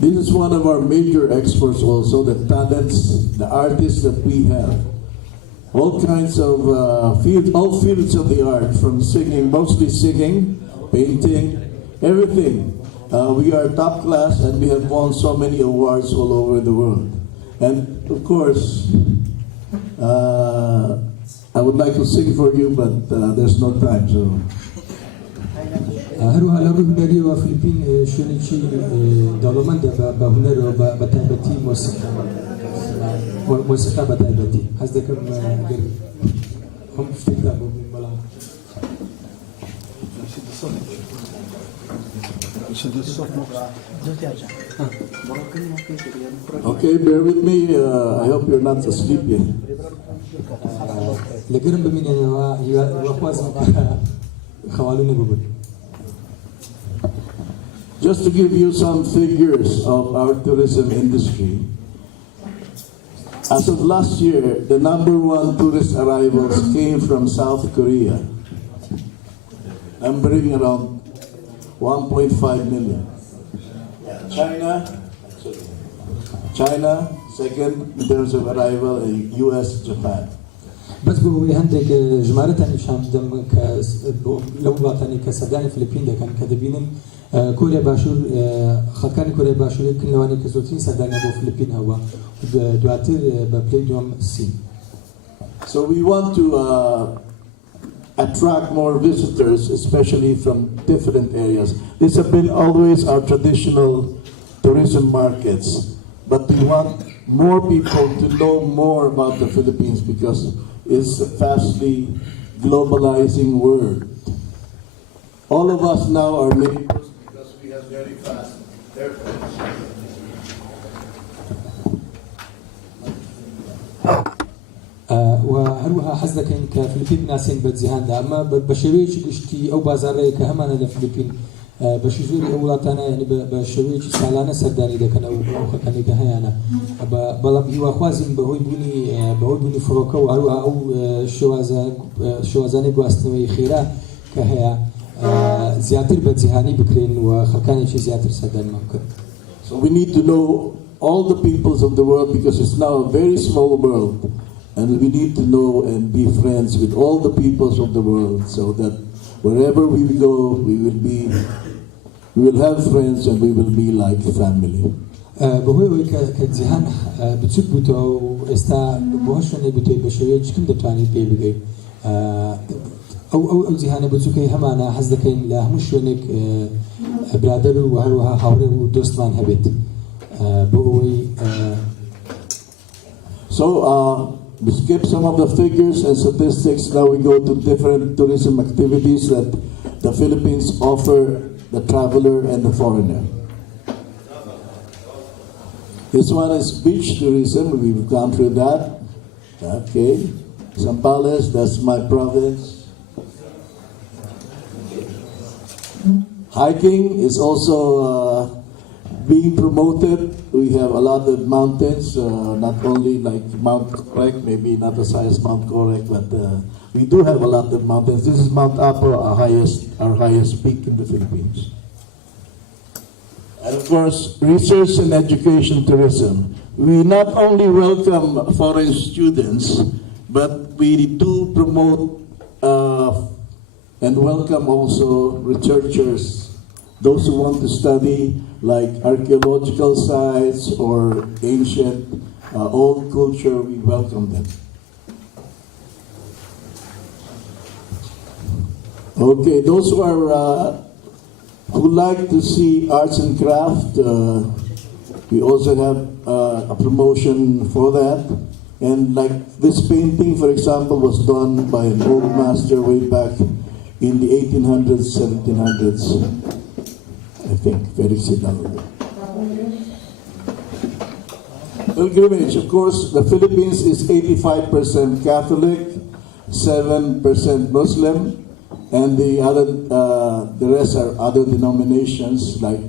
this is one of our major exports also, the talents, the artists that we have. All kinds of all fields of the art, from singing, mostly singing, painting, everything. We are top class and we have won so many awards all over the world. And of course, I would like to sing for you, but there's no time, so. هروها لو بنادي وفلبين شنو شيء دولمان ده بهنر وبتعبتي موسيقى بتعبتي هذا كم هم فيك بلا Okay, bear with me. I hope you're not asleep yet. لقرن بمين هو خوازم خوالون بقول. Just to give you some figures of our tourism industry, as of last year, the number one tourist arrivals came from South Korea, numbering around 1.5 million. China, second in terms of arrival, and US, Japan. بس بقول عندك جمارة مشان دم لو بطني كسردان الفلبين ده كان كذبين كوريا باشور خلكان كوريا باشور كل لواني كسوتين سردان أبو الفلبين هوا دواتر ببليدوم الصين. So we want to attract more visitors, especially from different areas. These have been always our traditional tourism markets, but we want more people to know more about the Philippines because it's a fastly globalizing world. All of us now are neighbors because we have very fast airports. وهروها حزدا كان كفلبين ناسين بدزهان ده أما بشويش قشتي أو بازاري كهمان الفلبين بشجوري أولاتنا يعني بشويش سالانة سرداني ده كان أو خكاني كهيانا بلام هو خوازين بهوي بني فروكا وهروها أو شوازاني بواستنوي خيرا كهيا زياتر بدزهاني بكرين وخكاني شي زياتر سرداني ممكن. So we need to know all the peoples of the world because it's now a very small world. And we need to know and be friends with all the peoples of the world so that wherever we go, we will have friends and we will be like family. بهوی كجهان بتثبته استا بوشني بتوي بشويه كم دتواني بي بيجي او جهان بتوكي همانا حزدكين لا مشونك برادر وهروها حوره ودوستمان هبت بهوي So we skip some of the figures and statistics. Now we go to different tourism activities that the Philippines offer the traveler and the foreigner. This one is beach tourism. We've gone through that. Okay. Zambales, that's my province. Hiking is also being promoted. We have a lot of mountains, not only like Mount Correct, maybe not as high as Mount Correct, but we do have a lot of mountains. This is Mount Apo, our highest peak in the Philippines. And of course, research and education tourism. We not only welcome foreign students, but we do promote and welcome also researchers, those who want to study like archaeological sites or ancient old culture. We welcome them. Okay, those who like to see arts and craft, we also have a promotion for that. And like this painting, for example, was done by an old master way back in the 1800s, 1700s, I think, Felix Hidalgo. Pilgrimage, of course, the Philippines is 85% Catholic, 7% Muslim, and the rest are other denominations like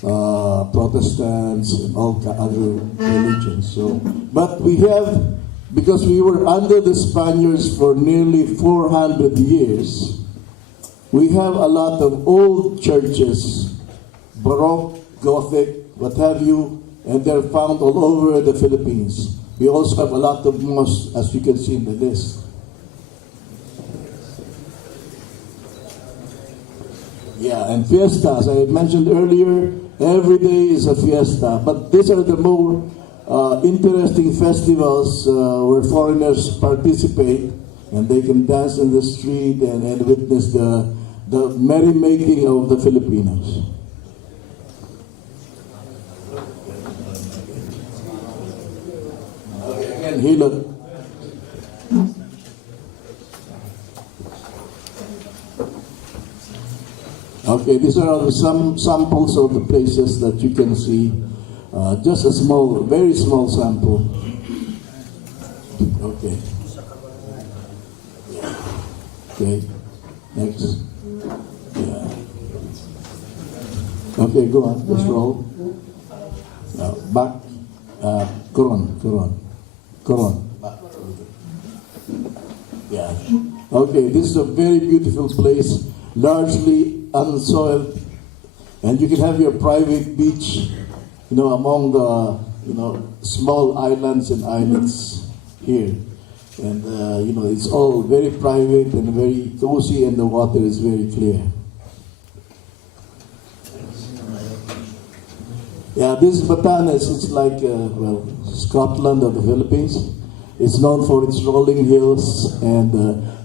Protestants and all other religions. So, but we have, because we were under the Spaniards for nearly 400 years, we have a lot of old churches, Baroque, Gothic, what have you, and they're found all over the Philippines. We also have a lot of mosques, as you can see in the list. Yeah, and fiestas, I mentioned earlier, every day is a fiesta. But these are the more interesting festivals where foreigners participate and they can dance in the street and witness the merrymaking of the Filipinos. Okay, again, Hilot. Okay, these are some samples of the places that you can see. Just a small, very small sample. Okay. Okay. Next. Yeah. Okay, go on. Let's roll. Back. Coron. Back. Yeah. Okay, this is a very beautiful place, largely unsoiled, and you can have your private beach, among the, small islands and islets here. And, it's all very private and very cozy, and the water is very clear. Yeah, this is Batanes. It's like, Scotland of the Philippines. It's known for its rolling hills, and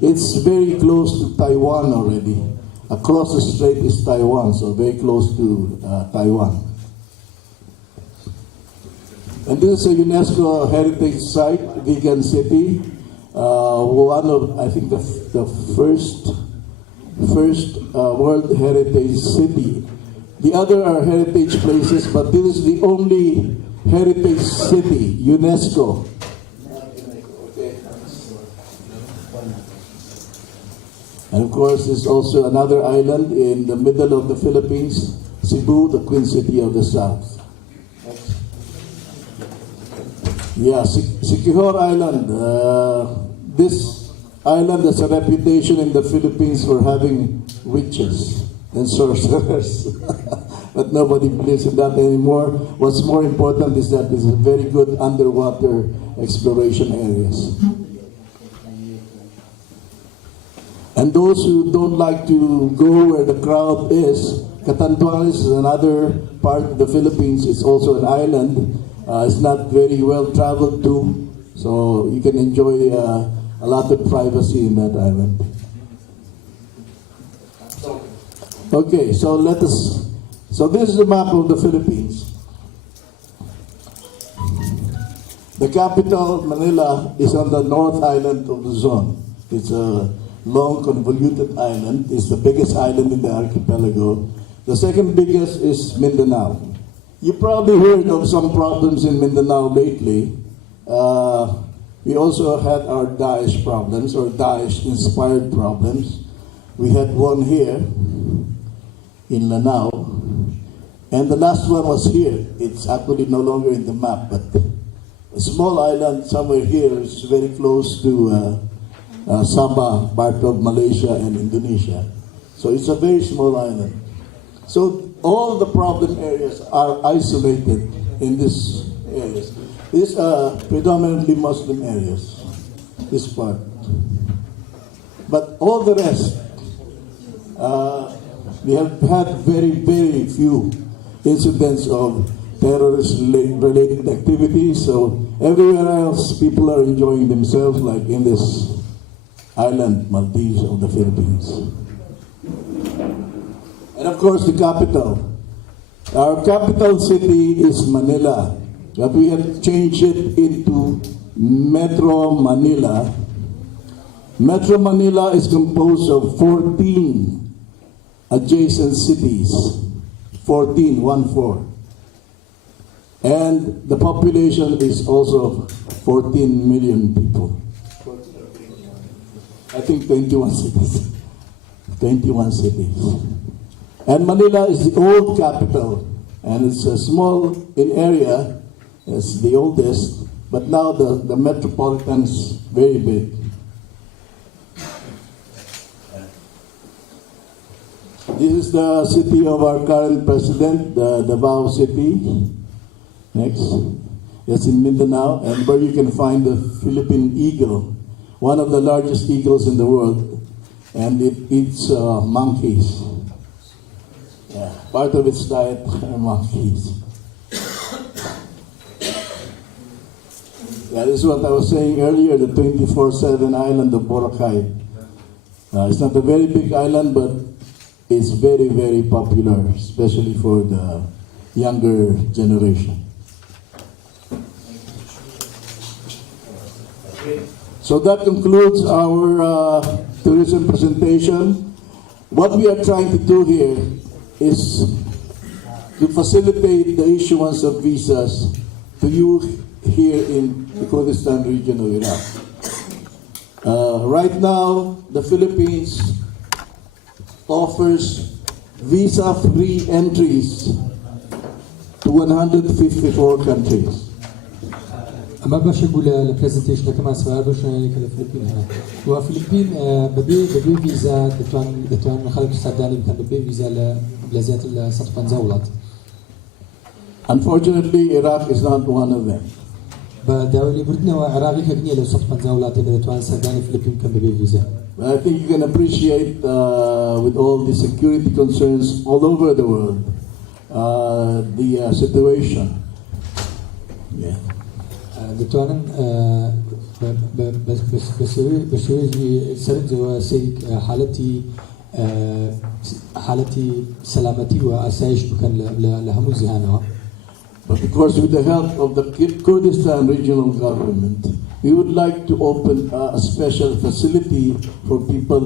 it's very close to Taiwan already. Across the strait is Taiwan, so very close to Taiwan. And this is a UNESCO heritage site, Vegan City. One of, I think, the first World Heritage City. The other are heritage places, but this is the only heritage city, UNESCO. And of course, there's also another island in the middle of the Philippines, Cebu, the Queen City of the South. Yeah, Siquijor Island. This island has a reputation in the Philippines for having witches and sorcerers. But nobody believes in that anymore. What's more important is that it's a very good underwater exploration areas. And those who don't like to go where the crowd is, Catanduanes is another part of the Philippines. It's also an island. It's not very well traveled to, so you can enjoy a lot of privacy in that island. Okay, so this is a map of the Philippines. The capital, Manila, is on the north island of Luzon. It's a long, convoluted island. It's the biggest island in the archipelago. The second biggest is Mindanao. You probably heard of some problems in Mindanao lately. We also had our Daesh problems, or Daesh-inspired problems. We had one here in Lanao, and the last one was here. It's actually no longer in the map, but a small island somewhere here is very close to Sabah, part of Malaysia and Indonesia. So it's a very small island. So all the problem areas are isolated in these areas. These are predominantly Muslim areas, this part. But all the rest, we have had very, very few incidents of terrorist-related activities. So everywhere else, people are enjoying themselves, like in this island, Maldives of the Philippines. And of course, the capital. Our capital city is Manila, but we have changed it into Metro Manila. Metro Manila is composed of 14 adjacent cities, 14, 1-4. And the population is also 14 million people. I think 21 cities. 21 cities. And Manila is the old capital, and it's small in area, it's the oldest, but now the metropolitan is very big. This is the city of our current president, the Davao City. Next. It's in Mindanao, and where you can find the Philippine eagle, one of the largest eagles in the world, and it eats monkeys. Yeah, part of its diet are monkeys. That is what I was saying earlier, the 24/7 island of Boracay. It's not a very big island, but it's very, very popular, especially for the younger generation. So that concludes our tourism presentation. What we are trying to do here is to facilitate the issuance of visas to you here in the Kurdistan region of Iraq. Right now, the Philippines offers visa-free entries to 154 countries. اما باش نقول البرزنتيشن كمان سؤال باش نعيك الفلبين هنا والفلبين ببي فيزا دتوان خلق السوداني كان ببي فيزا لبلازات السطح نزولات. Unfortunately, Iraq is not one of them. بداولي بردنا وعراقي كنيه لو سطح نزولات دتوان السوداني فلبين كان ببي فيزا. I think you can appreciate with all the security concerns all over the world the situation. Yeah. دتوانن بسوي سرد وسيك حالتي سلامتي وأسايش بكن لهم زهانها. But of course, with the help of the Kurdistan regional government, we would like to open a special facility for people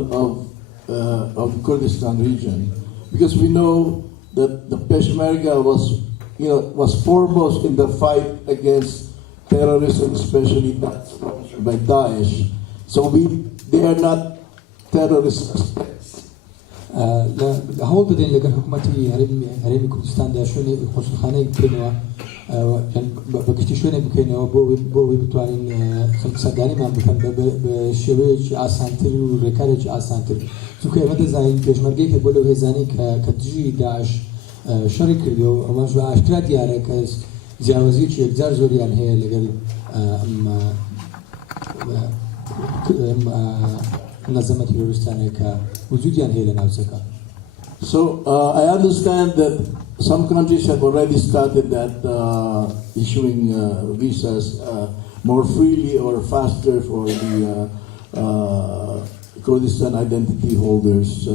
of Kurdistan region, because we know that the Peshmerga was foremost in the fight against terrorism, especially by Daesh. So they are not terrorists. هول بدين لقى حكومتي هرمي كردستان دا شوني خصوص خانه بكينوا يعني بقشتي شوني بكينوا بو بتوانين خلق سوداني ما بكن بشويش اسانتر وركارج اسانتر سو كي مدى زين بيشمرگي كي بولو هزاني كتجي داعش شرك كردو اما جو اشترا دياره كس زياوزي چي اگزار زوريان هي لقى منظمة كردستان كوجوديان هي لناوسكا. So I understand that some countries have already started that issuing visas more freely or faster for the Kurdistan identity holders,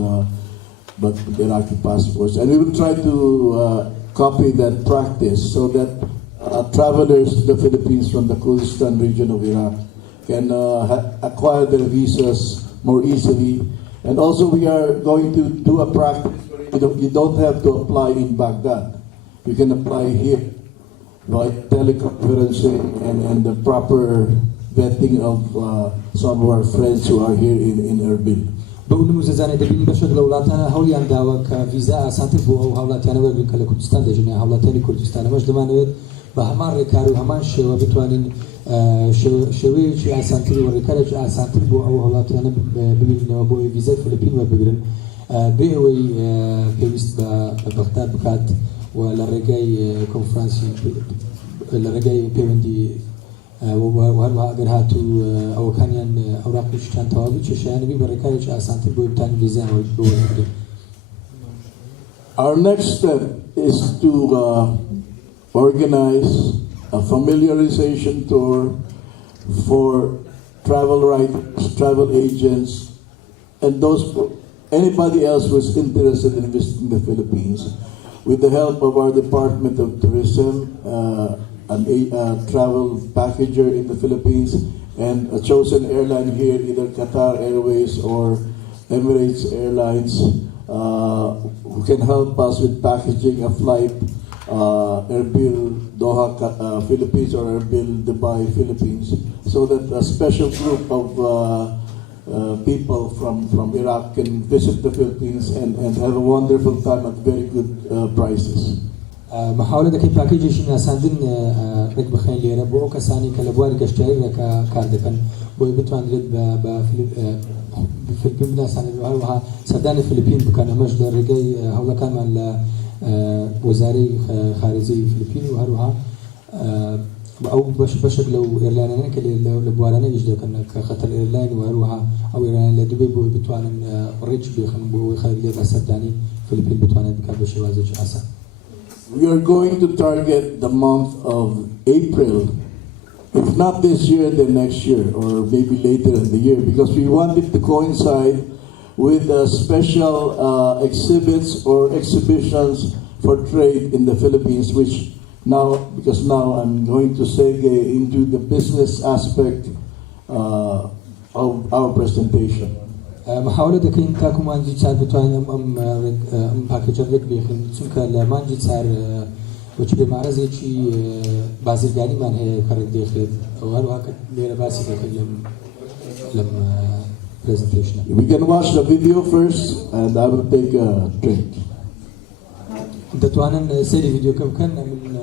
but Iraqi passports. And we will try to copy that practice so that travelers to the Philippines from the Kurdistan region of Iraq can acquire their visas more easily. And also we are going to do a practice where you don't have to apply in Baghdad. You can apply here by teleconferencing and the proper vetting of some of our friends who are here in Erbil. بقول مززانة دبين بشكل أولادنا هولي عن دعوة كفيزا سانتر بو أو هولاتنا وين كردستان دجنا هولاتنا كردستان مش دمانويد بهمان ركارو همان شو بتوانين شوي شيء سانتر وركارج سانتر بو أو هولاتنا بمين بو فيزا فلبين وبقرن بيوي بيست ببغداد بكات ولا رجاي كونفرنسي ولا رجاي بيوندي وهذا أجر هاتو أو كانيان أوراق وشتان توابي شيء بي بركايش أسانتي بويبتان فيزا وبقرن. Our next step is to organize a familiarization tour for travel writers, travel agents, and anybody else who is interested in visiting the Philippines, with the help of our Department of Tourism, a travel packager in the Philippines, and a chosen airline here, either Qatar Airways or Emirates Airlines, who can help us with packaging a flight Erbil, Doha, Philippines, or Erbil, Dubai, Philippines, so that a special group of people from Iraq can visit the Philippines and have a wonderful time at very good prices. محاولة كي باكيجيش ناساندن ركب خيل ليرة بو كساني كالبواري كاشتري كاردكن بو بتوان رد بفلبين ناساندن وها سردان الفلبين بكان مجد رجاي هولا كان مع وزاري خارجي الفلبين وهروها او بشك لو ايرلاين لو لبوارنا يجدو كان كخطر ايرلاين وهروها او ايرلاين لدبي بو بتوان ريتش بيخن بو خارج لي سرداني الفلبين بتوان بكابش وازج اسا. We are going to target the month of April, if not this year, then next year, or maybe later in the year, because we want it to coincide with special exhibits or exhibitions for trade in the Philippines, which because now I'm going to segue into the business aspect of our presentation. محاولة دكين تاكو مانجي تسار بتوين أم باكيجر رك بيخن چونك لمانجي تسار وچه بمعرض چی بازرگانی من هي خرج داخل وهر وقت ليرة باسي داخل لم presentation. We can watch the video first, and I will take a drink. أنت توانن سيري فيديو كم كان من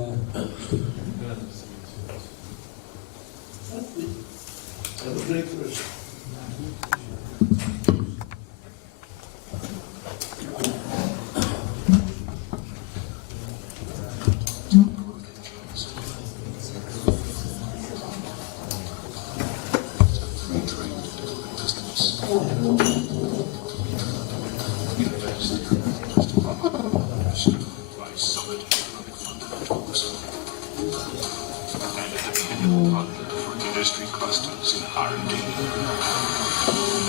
industry clusters in R&D.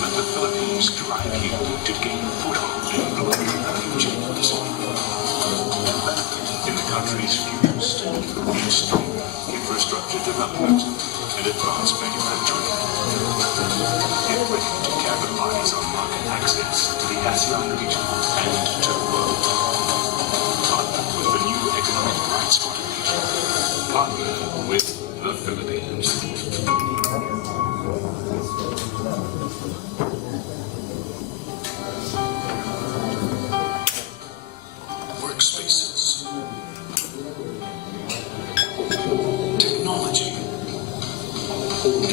But the Philippines drive here to gain foothold in global value chains and benefit in the country's fewest and strong infrastructure development and advanced manufacturing. Get ready to capitalize on market access to the ASEAN region and to the world. Partner with the new economic rights strategy. Partner with the Philippines. Workspaces. Technology.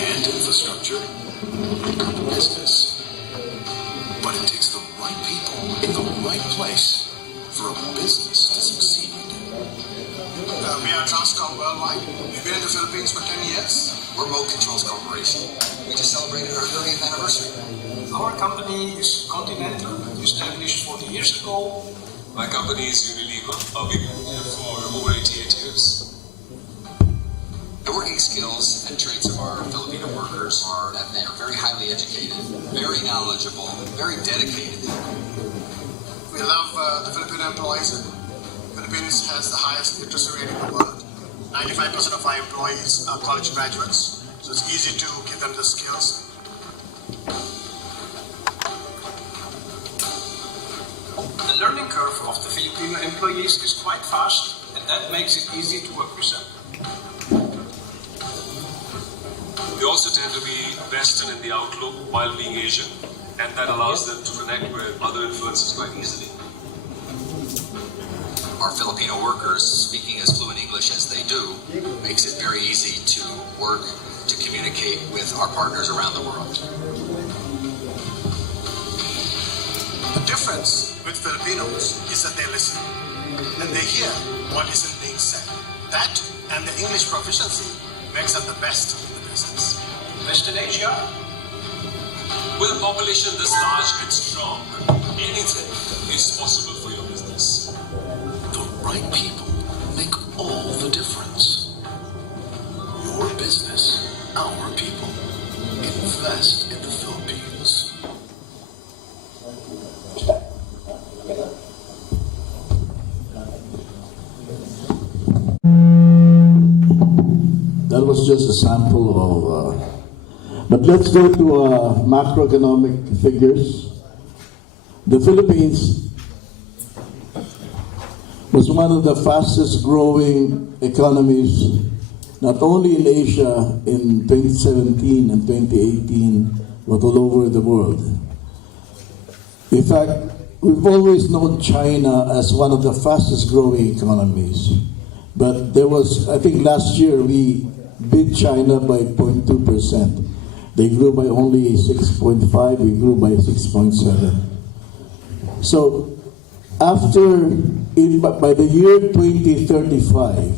And infrastructure. Business. But it takes the right people in the right place for a business to succeed. We are Transcom Worldwide. We've been in the Philippines for 10 years. We're Remote Controls Corporation. We just celebrated our 30th anniversary. Our company is Continental, established 40 years ago. My company is Unilever. I've been here for over 88 years. The working skills and traits of our Filipino workers are that they are very highly educated, very knowledgeable, very dedicated. We love the Filipino employees. Philippines has the highest literacy rate in the world. 95% of our employees are college graduates, so it's easy to give them the skills. The learning curve of the Filipino employees is quite fast, and that makes it easy to work with them. They also tend to be Western in the outlook while being Asian, and that allows them to connect with other influences quite easily. Our Filipino workers, speaking as fluent English as they do, makes it very easy to work, to communicate with our partners around the world. The difference with Filipinos is that they listen and they hear what isn't being said. That and the English proficiency makes them the best in the business. Western Asia, With a population this large and strong, anything is possible for your business. the right people make all the difference. Your business, our people. Invest in the Philippines. That was just a sample of, but let's go to macroeconomic figures. The Philippines was one of the fastest growing economies, not only in Asia in 2017 and 2018, but all over the world. In fact, we've always known China as one of the fastest growing economies. But there was, I think last year we beat China by 0.2%. They grew by only 6.5, we grew by 6.7. So by the year 2035,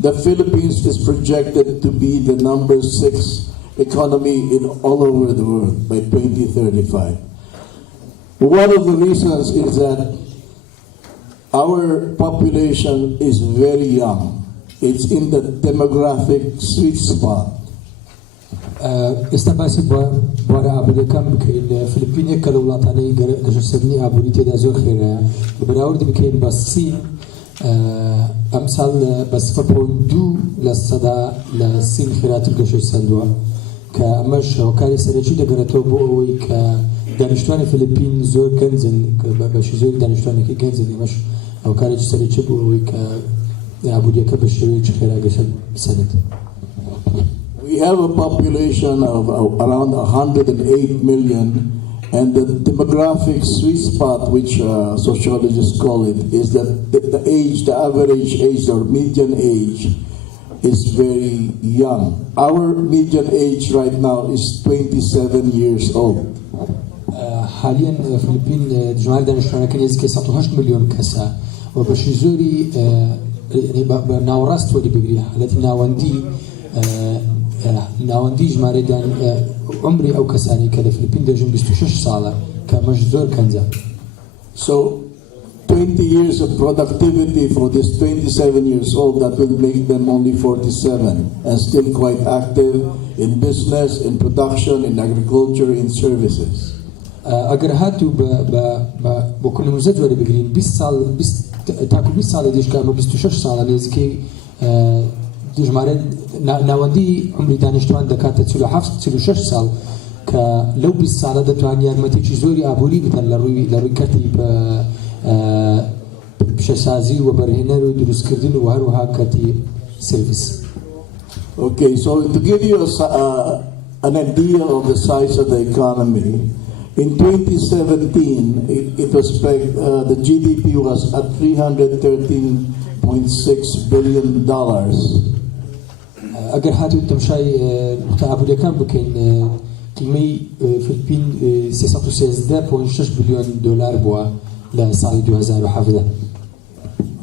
the Philippines is projected to be the number 6 economy in all over the world by 2035. One of the reasons is that our population is very young. It's in the demographic sweet spot. استباسي بوارا أبدا كم بكين فلبينيا كدولتاني جشسني أبودي تدا زور خيرا براورد بكين بسين أمثال بس فبوندو للصدا لسين خيرات الجشسندوا كأمش وكالة سريجي دقرتو بوي كدانشتوان فلبين زور كنزن باش زور دانشتوان كي كنزن مش وكالة سريجي بوي كأبودي كبشريج خيرا جسد سند. We have a population of around 108 million, and the demographic sweet spot, which sociologists call it, is that the average age or median age is very young. Our median age right now is 27 years old. حاليا فلبين جمال دانشتوانه كان يزكي 16 مليون كسا وباش زوري ناوراست ودي بقري التي ناوندي جماري دان عمري او كساني كذا فلبين دجن 26 ساله كمش زور كنزا. So 20 years of productivity for this 27 years old, that will make them only 47 and still quite active in business, in production, in agriculture, in services. اگر هاتو بكل مزد ولا بقرين 20 سال تاكو 20 سال ديش كانوا 26 ساله نزكي دجماري ناوندي عمري دانشتوان دكاتره 36 سال كلو 20 سال دتوان يارمتي زوري ابوري بتن لروي كتي بشسازي وبرهنر ودرسكردين وهروها كتي سيرفيس. Okay, so to give you an idea of the size of the economy, in 2017, the GDP was at $313.6 billion. اگر هاتو تمشاي نقطة أبو كان بكين قيمة فلبين 316.6 بليون دولار بوا لسنة 2017.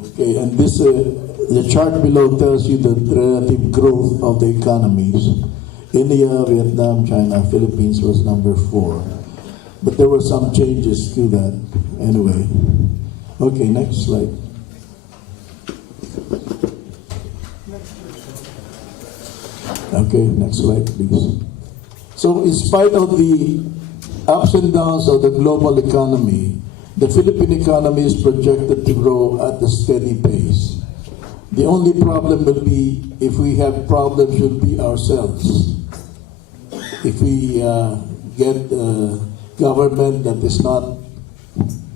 Okay, and this the chart below tells you the relative growth of the economies. India, Vietnam, China, Philippines was number 4. but there were some changes to that anyway. Okay, next slide. Okay, next slide, please. So in spite of the ups and downs of the global economy, the Philippine economy is projected to grow at a steady pace. The only problem will be, if we have problems, will be ourselves. If we get a government that is not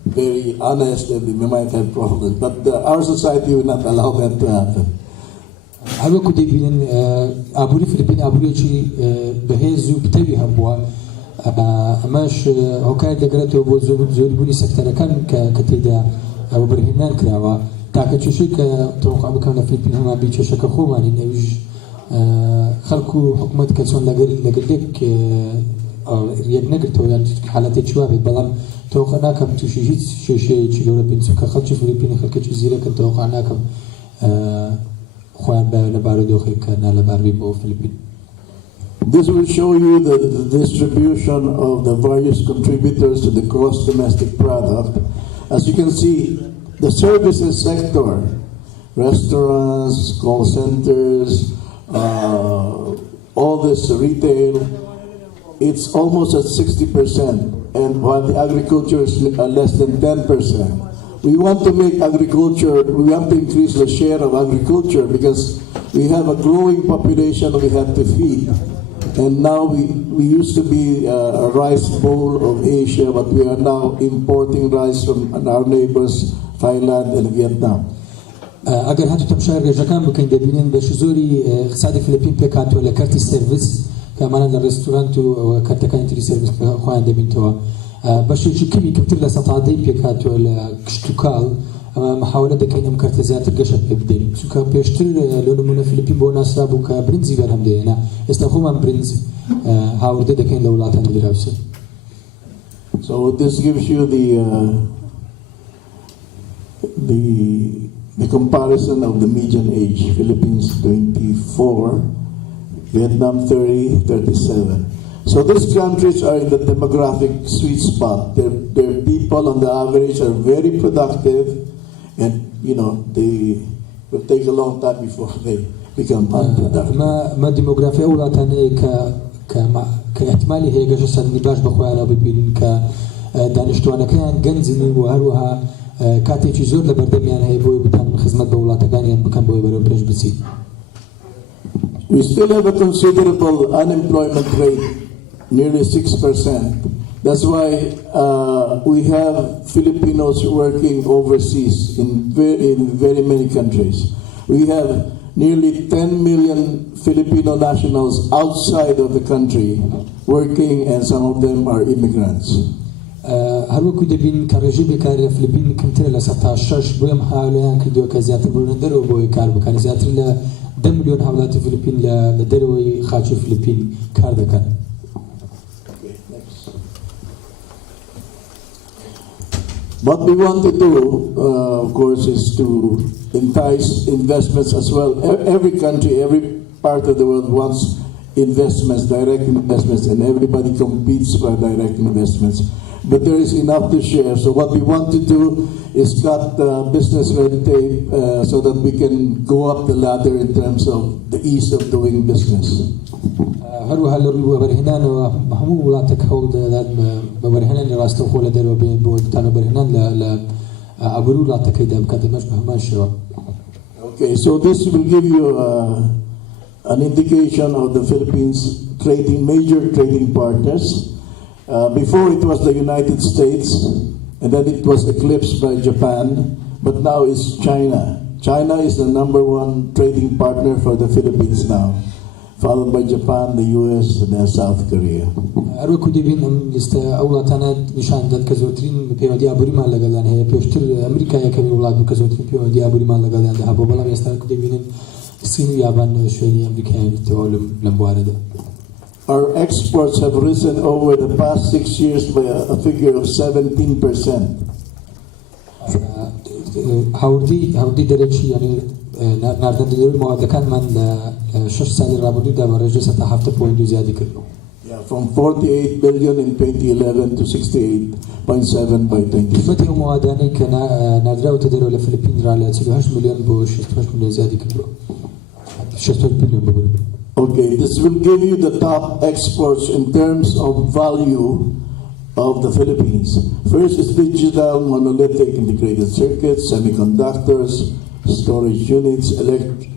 very honest, then we might have problems. But our society will not allow that to happen. هل وكو ديبين أبوري فلبين أبوري شيء بهزو بتبي هبوا أماش وكالة دقرته بو زوربوني سكتر كان كتيدا وبرهنان كراوا تاكد شو شيء كتوقع بكنا فلبين هما بيتش شك خوماني نوج خلقو حكومة كسون لقلك يجنقرتو يعني حالات شوابي بلام توقعناكم تشيجيت شيء شلون بنسك خلش فلبين خلك جزيرة كنت توقعناكم This will show you the distribution of the various contributors to the gross domestic product. As you can see, the services sector, restaurants, call centers, all this retail, it's almost at 60%, and while the agriculture is less than 10%. We want to make agriculture, we want to increase the share of agriculture because we have a growing population we have to feed. And now we used to be a rice bowl of Asia, but we are now importing rice from our neighbors, Thailand and Vietnam. اگر هاتو تمشار رجاكان بكين دبينين بشزوري اقتصادي فلبين بيكاتو لكارتي سيرفيس كمان للرستورانت وكارتا كان تري سيرفيس خوان دبينتوا بشي كمي كمتر لسطادي بيكاتو لكشتوكال محاولة دكين ام كارتا زياتر قشت ببدين سوكا بيشتر لونمونا فلبين بو ناسرا بوكا برنزي برهم دينا استخوما برنز هاورده دكين لولاتان دراوسي. So this gives you the comparison of the median age. Philippines 24, Vietnam 30, 37. So these countries are in the demographic sweet spot. Their people on the average are very productive, and they will take a long time before they become unproductive. ما ديموغرافيا ولا تاني كاحتمالي هي جالسة نباش بخوانا ببين كدانشتوانا كان جنزني وهروها كاتي زور لبردميان هي بوي بتان خدمة دولة تانية بكان بوي برو بريش بسي. We still have a considerable unemployment rate, nearly 6%. That's why we have Filipinos working overseas in very many countries. We have nearly 10 million Filipino nationals outside of the country working, and some of them are immigrants. هل وكو دبين كرجي بكار فلبين كمتر لسطا شش بويم حاوليان كدو كزياتر بلندر وبوي كار بكان زياتر ل 10 مليون حولات فلبين لدروي خاچو فلبين كار دكان. What we want to do, of course, is to entice investments as well. Every country, every part of the world wants investments, direct investments, and everybody competes for direct investments. But there is enough to share. So what we want to do is cut business red tape so that we can go up the ladder in terms of the ease of doing business. هرو هالرو برهنان ومحمود ولا تكهود لازم برهنان راستو خوله درو بود تانو برهنان لا أبرو لا تكيد بكتمش بهماش. Okay, so this will give you an indication of the Philippines major trading partners. Before it was the United States, and then it was eclipsed by Japan, but now it's China. China is the #1 trading partner for the Philippines now, followed by Japan, the US, and then South Korea. أروكو دبين لست أولا تنا نشان دل كزوترين بيودي أبوري ما لقالان هي بيشتر أمريكا يا كمي ولاد بكزوترين بيودي أبوري ما لقالان ده هبوا بلا يستارك دبين الصين واليابان شوية أمريكا بتوع لمبارده. Our exports have risen over the past 6 years by a figure of 17%. هاودي درجة يعني ناردن دلوقتي معدل كان من 6 سال رابطو ده ورجع 7.2 زيادة كله. Yeah, from 48 billion in 2011 to 68.7 by 2016. قيمتي مواداني كان نادرة وتدروا لفلبين على 38 مليون بو 68 مليون زيادة كبروا 68 مليون بقول. Okay, this will give you the top exports in terms of value of the Philippines. First is digital monolithic integrated circuits, semiconductors, storage units,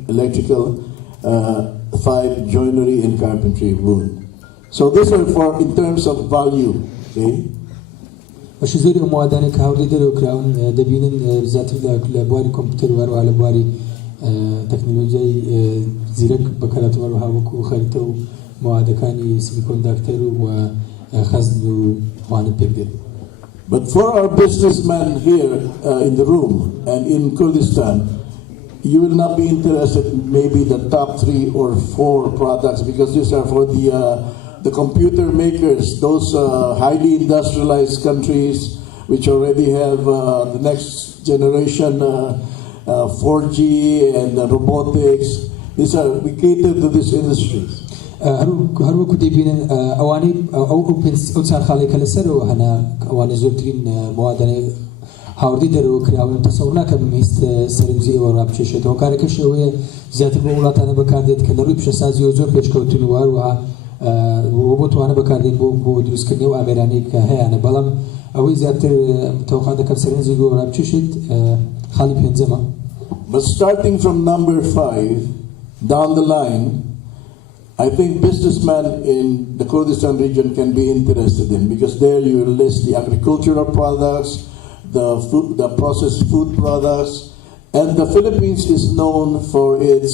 electrical, 5 joinery and carpentry wood. So these are for in terms of value. Okay. باش زوري مواداني كهولي درو كراون دبينن ذات لبواري كمبيوتر وارو على بواري تكنولوجيا زيرك بكرات وارو هاوكو خريطو موادكاني سيميكوندكتور وخزن وان بيبدل. But for our businessmen here in the room and in Kurdistan, you will not be interested in maybe the top 3 or 4 products because these are for the computer makers, those highly industrialized countries which already have the next generation 4G and robotics. We cater to these industries. هر وقت يبين أواني أو أنصار خالي كلسر وهنا أواني زوجين موادنة هاردي درو كراون تصورنا كميست سرنجي ورابشة وكارك شوية زيادة المولات أنا بكارديت كلروي بشسازي وزور بيشكوتون واروا روبوت وانا بكاردين بو دروس كني وامراني كهي أنا بلام أوي زيادة توقعنا كسرنجي ورابشة خالي بينزما. But starting from number 5 down the line, I think businessmen in the Kurdistan region can be interested in because there you list the agricultural products, the processed food products, and the Philippines is known for its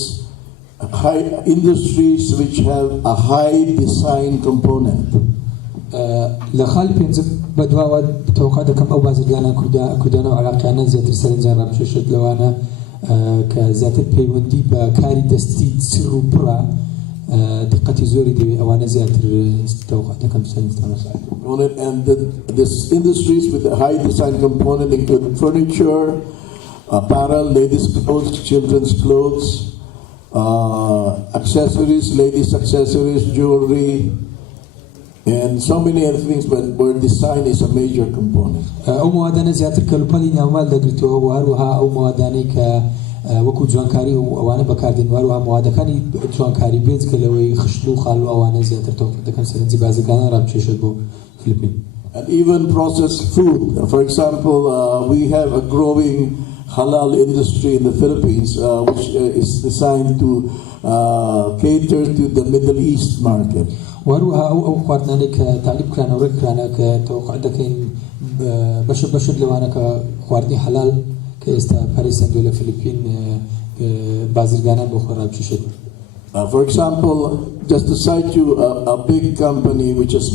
high industries which have a high design component. لخالي بينزب بدوا توقعت كم أو بعض الجانا كردانا وعراقيانا زيادة رسالة جرب شاشة لوانا كزيادة بيوندي بكاري دستي سرو برا دقتي زوري دي أوانا زيادة توقعت كم سنة And these industries with a high design component include furniture, apparel, ladies' clothes, children's clothes, accessories, ladies' accessories, jewelry, and so many other things, but where design is a major component. أو موادنا زيادة كالوبالي نعمال دقرتو وهروها أو مواداني ك وكو جوانكاري وأنا بكاردين وهروها موادكاني جوانكاري بيز كلوي خشلو خالو أوانا زيادة توقف دكان سنتي بازكانا رابشة بو فلبين. And even processed food. For example, we have a growing halal industry in the Philippines, which is designed to cater to the Middle East market. وهروها أو خواتنا كتعليب كرانا وركرانا كتوقع دكين بشر لو أنا كخواتني حلال كيستا باريس دولة فلبين بازرگانا بخورا بششت. For example, just to cite you a big company which has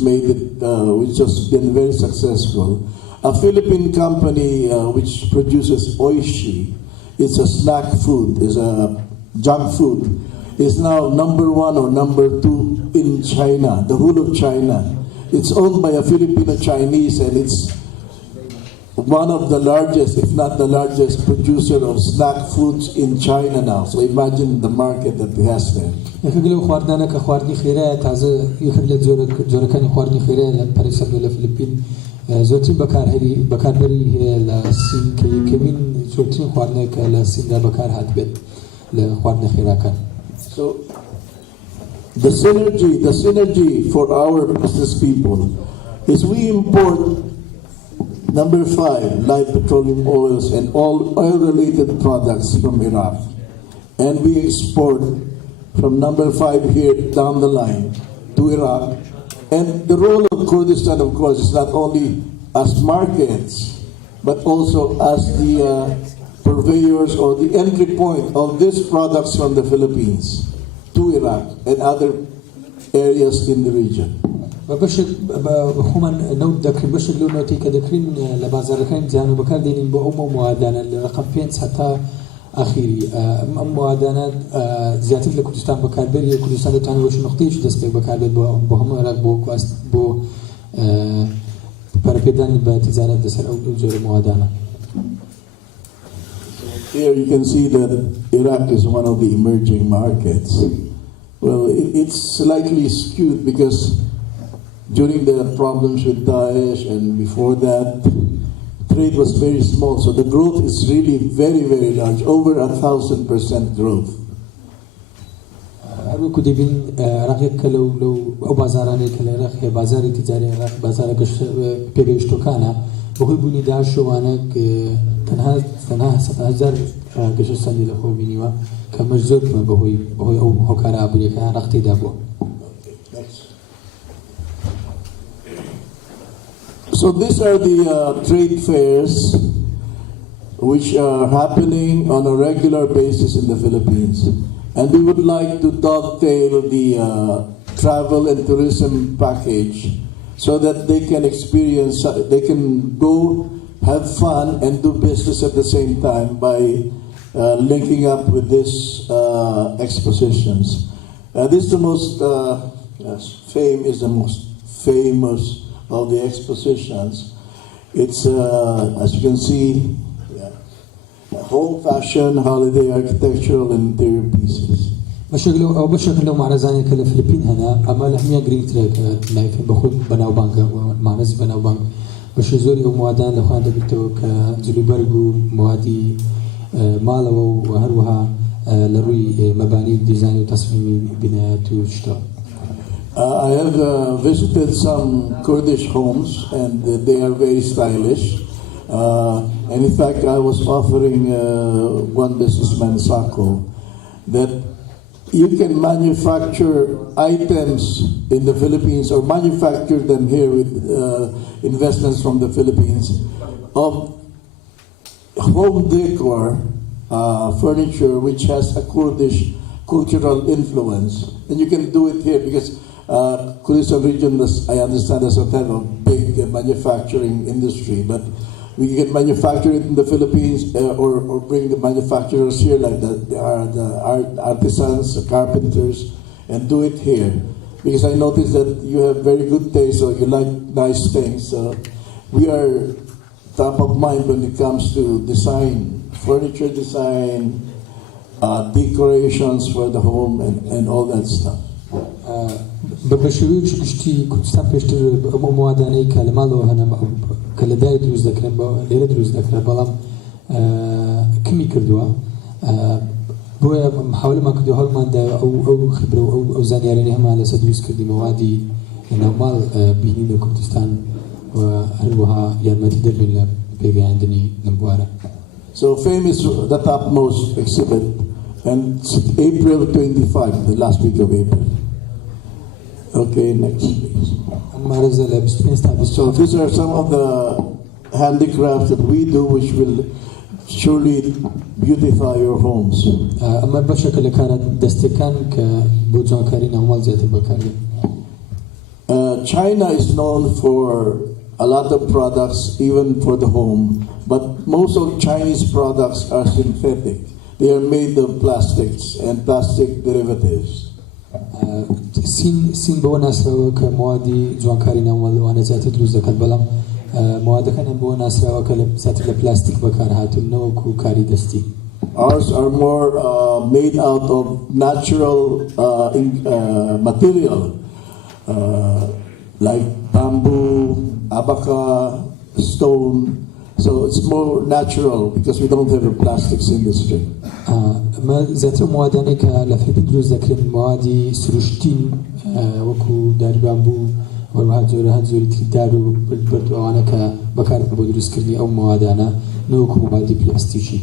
which has been very successful, a Philippine company which produces oishi. It's a snack food, is a junk food. Is now number 1 or number 2 in China, the whole of China. It's owned by a Filipino Chinese, and it's one of the largest, if not the largest, producer of snack foods in China now. So imagine the market that it has there. يخلو خواردنا كخواردني خيرة تازه يخلو جوركاني خواردني خيرة لباريس ولا فلبين زوتين بكار هذي بكار بري هي لسين كمين زوتين خواردنا كلسين لا بكار هاد لخواردنا خيرة كان. So the synergy for our business people is we import number 5 light petroleum oils and all oil-related products from Iraq, and we export from number 5 here down the line to Iraq. And the role of Kurdistan, of course, is not only as markets, but also as the purveyors or the entry point of these products from the Philippines to Iraq and other areas in the region. بشر بخومن نود ذكر بشر لو نوتي كذكرين لبازار كان زانو بكار دينين بأمم موادانا لرقم بينس حتى أخيري موادانا زيادة لكردستان بكار بري كردستان تاني وش نقطيش دست بكار بري بهم رق بو كاست بو بركدان بتجارة دسر أو جور موادانا. Here you can see that Iraq is one of the emerging markets. Well, it's slightly skewed because during the problems with Daesh and before that, trade was very small. So the growth is really very, very large, over 1,000% growth. هر وەکو دەبین عێراق کە لەو ئەو بازارانەی کە لە عێراق هەیە بازاری تیجاری عێراق بازارە پێگەیشتەکانە بەهۆی بوونی داهشتوانە تەنها 100,000 گەشتسەنی لەخۆ بینیوە کە ئەمەش زۆر بەهۆی ئەو هۆکارە ئابووریەکە عێراق تێدا بووە. So these are the trade fairs which are happening on a regular basis in the Philippines. And we would like to dovetail the travel and tourism package so that they can experience, they can go have fun and do business at the same time by linking up with these expositions. This is the most, fame is the most famous of the expositions. It's, as you can see, home fashion, holiday architectural and interior pieces. بشكل لو معرضاني كلا فلبين هنا أما لحمية جرين تراك نايفين بخود بناو بانك معرض بناو بانك وش زوري وموادان لخوان دبتو كزلوبرغو موادي مالو وهروها لروي مباني ديزاين وتصميم بنايات وشتا. I have visited some Kurdish homes and they are very stylish. And in fact, I was offering one businessman, Sako, that you can manufacture items in the Philippines or manufacture them here with investments from the Philippines of home decor furniture which has a Kurdish cultural influence. And you can do it here because Kurdistan region, I understand, does not have a big manufacturing industry, but we can manufacture it in the Philippines or bring the manufacturers here like the artisans, the carpenters, and do it here. Because I noticed that you have very good taste, so you like nice things. So we are top of mind when it comes to design, furniture design, decorations for the home and all that stuff. بشوي شكشتي كنت استنفشتر مواداني كلمالو هنا كلداي دروز ذكرن ليلة دروز ذكرن بالام كمي كردوا بويا محاولة ما كردوا هالمان دا أو خبرة أو زانيارين هم على سدروس كردي موادي إنه مال بيني كردستان وهروها يرمتي دربين لبيجي عندني نبوارة. So fame is the topmost exhibit, and April 25, the last week of April. Okay, next please. So these are some of the handicrafts that we do which will surely beautify your homes. China is known for a lot of products, even for the home, but most of Chinese products are synthetic. They are made of plastics and plastic derivatives. سين بوناس رو كموادي جوانكاري نومال وانا زاتي دروز دكات بلام مواد كان بوناس رو كزاتي البلاستيك بكار هاتو نوكو كاري دستي. Ours are more made out of natural material like bamboo, abaca, stone. So it's more natural because we don't have a plastics industry. ما ذات مواداني كلفلبين دروز ذكرين موادي سروشتين وكو دار بامبو وهاد زوري تدارو بردو أنا كبكار بدروس كردي أو موادانا نوكو موادي بلاستيكي.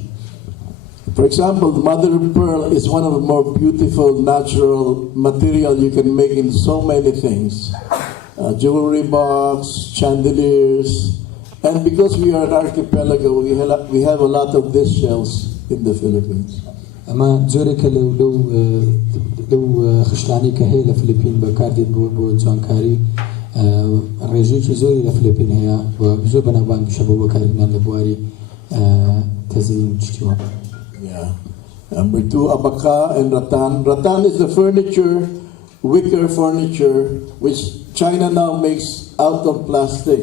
For example, the mother of pearl is one of the more beautiful natural material you can make in so many things. Jewelry box, chandeliers, and because we are an archipelago, we have a lot of these shells in the Philippines. أما زورك لو خشلاني كهي لفلبين بكاردي بو جوانكاري الرجوع زوري لفلبين هي وبزور بنا بانك شباب بكاري نان لبواري تزين تشتوا. Yeah. Number 2, abaca and rattan. Rattan is the furniture, wicker furniture, which China now makes out of plastic,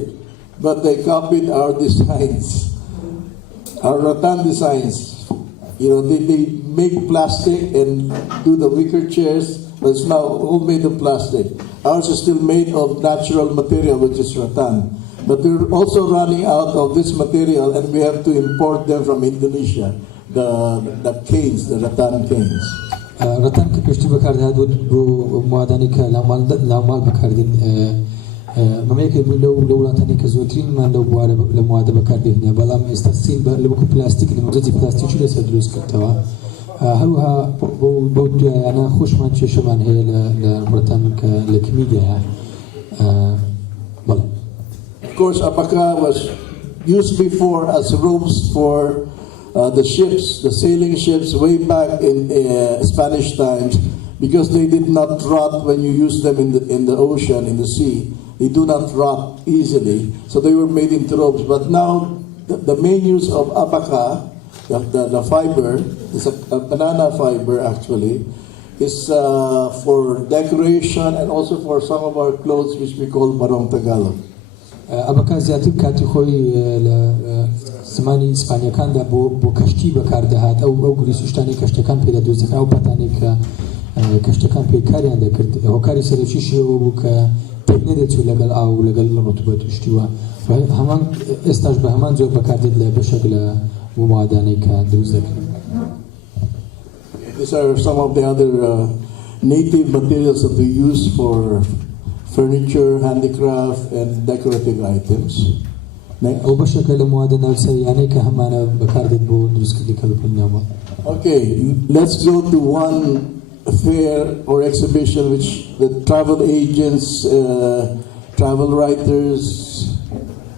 but they copied our designs, our rattan designs. You know, they make plastic and do the wicker chairs, but it's now all made of plastic. Ours is still made of natural material, which is rattan. But we're also running out of this material, and we have to import them from Indonesia, the canes, the rattan canes. رتان که پشتی بکردهد بود بو موادانی که لامال بکردین مملکت بود لو رتانی که زودترین من لو بواره لمواده بکردهنه بلام استاسین لبکو پلاستیک نموزدی پلاستیکی لسه دروس کردوا هروها بود أنا خوش من چه شمان هي لرتان لكميديا بله. Of course, abaka was used before as ropes for the ships, the sailing ships, way back in Spanish times, because they did not rot when you use them in the ocean, in the sea. They do not rot easily, so they were made into ropes. But now, the main use of abaka, the fiber, is a banana fiber actually, is for decoration and also for some of our clothes, which we call barong Tagalog. أبكا زياتر كاتي خوي زماني إسبانيا كان دا بو كشتي بكاردهات أو غريسوشتاني كشتكان بيدا دوزك أو باتاني كشتكان بيكاري عند كرد هو كاري سريشيشي أو تبندتو لقل أو لقل رطوبة اشتوا فهمان استاج بهمان زور بكاردد بشكل مماداني كدوزك. These are some of the other native materials that we use for furniture, handicraft, and decorative items. أو بشكل مواد نفسه يعني كهمانا بكاردد بو درس كذي كبكون. Okay, let's go to one fair or exhibition which the travel agents, travel writers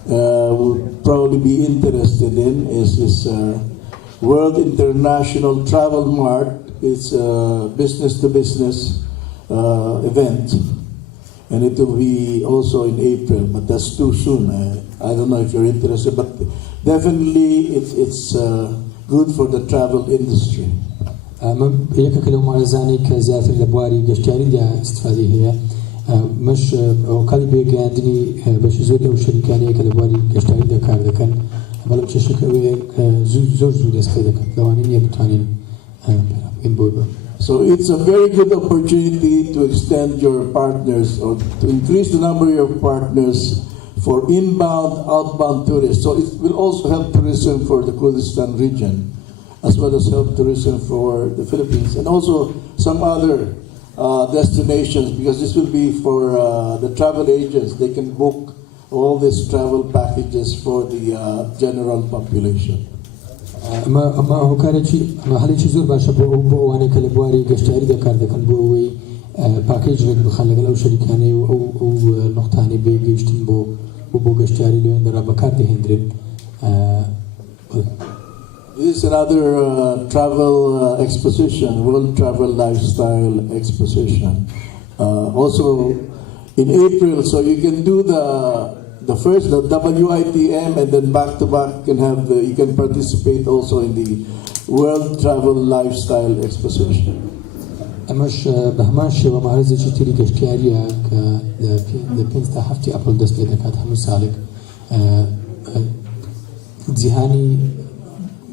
will probably be interested in. Is this World International Travel Mart? It's a business-to-business event. And it will be also in April, but that's too soon. I don't know if you're interested, but definitely it's good for the travel industry. يك كلام عزاني كزيارة الأبواري قشتاري ده استفادة هي مش وكالي بيجي عندني بس زوري أو شركانية كالأبواري قشتاري ده كار ده كان بلام شركة زور استفادة كان لو أنني بتوانين إنبوبة. So it's a very good opportunity to extend your partners or to increase the number of your partners for inbound, outbound tourists. So it will also help tourism for the Kurdistan region, as well as help tourism for the Philippines and also some other destinations, because this will be for the travel agents. They can book all these travel packages for the general population. ما هو كان شيء ما هل شيء زور باش بو وأنا كالبواري قشتاري ده كار ده كان بوي باكيج رد بخلق لو شركاني أو نقطاني بيجيشتن بو قشتاري لو إن رابع كار ده هندرين. This is another travel exposition, World Travel Lifestyle Exposition. Also in April, so you can do the first, the WITM, and then back to back you can participate also in the World Travel Lifestyle Exposition. أمش بهماش ومعرض شتري قشتارية لبينستا حفتي أبرل دست بيدا كانت حمو سالك زهاني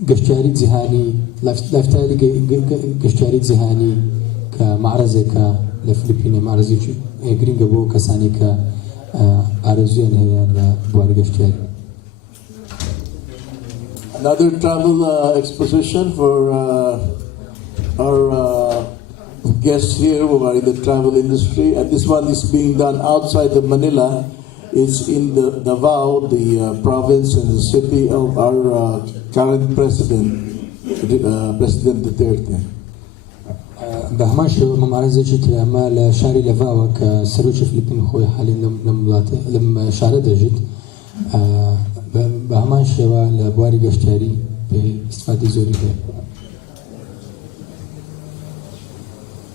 قشتاري زهاني لافتالي قشتاري زهاني كمعرضة كالفلبين معرضة جرينجا بو كساني كأرزوين هي لبواري قشتاري. Another travel exposition for our guests here who are in the travel industry, and this one is being done outside of Manila. It's in Davao, the province and the city of our current president, President Duterte. بهماش معرضة جت أمال شاري لفاو كسروج فلبين خوي حاليا لما شارده جت بهماش لبواري قشتاري باستفادة زوري.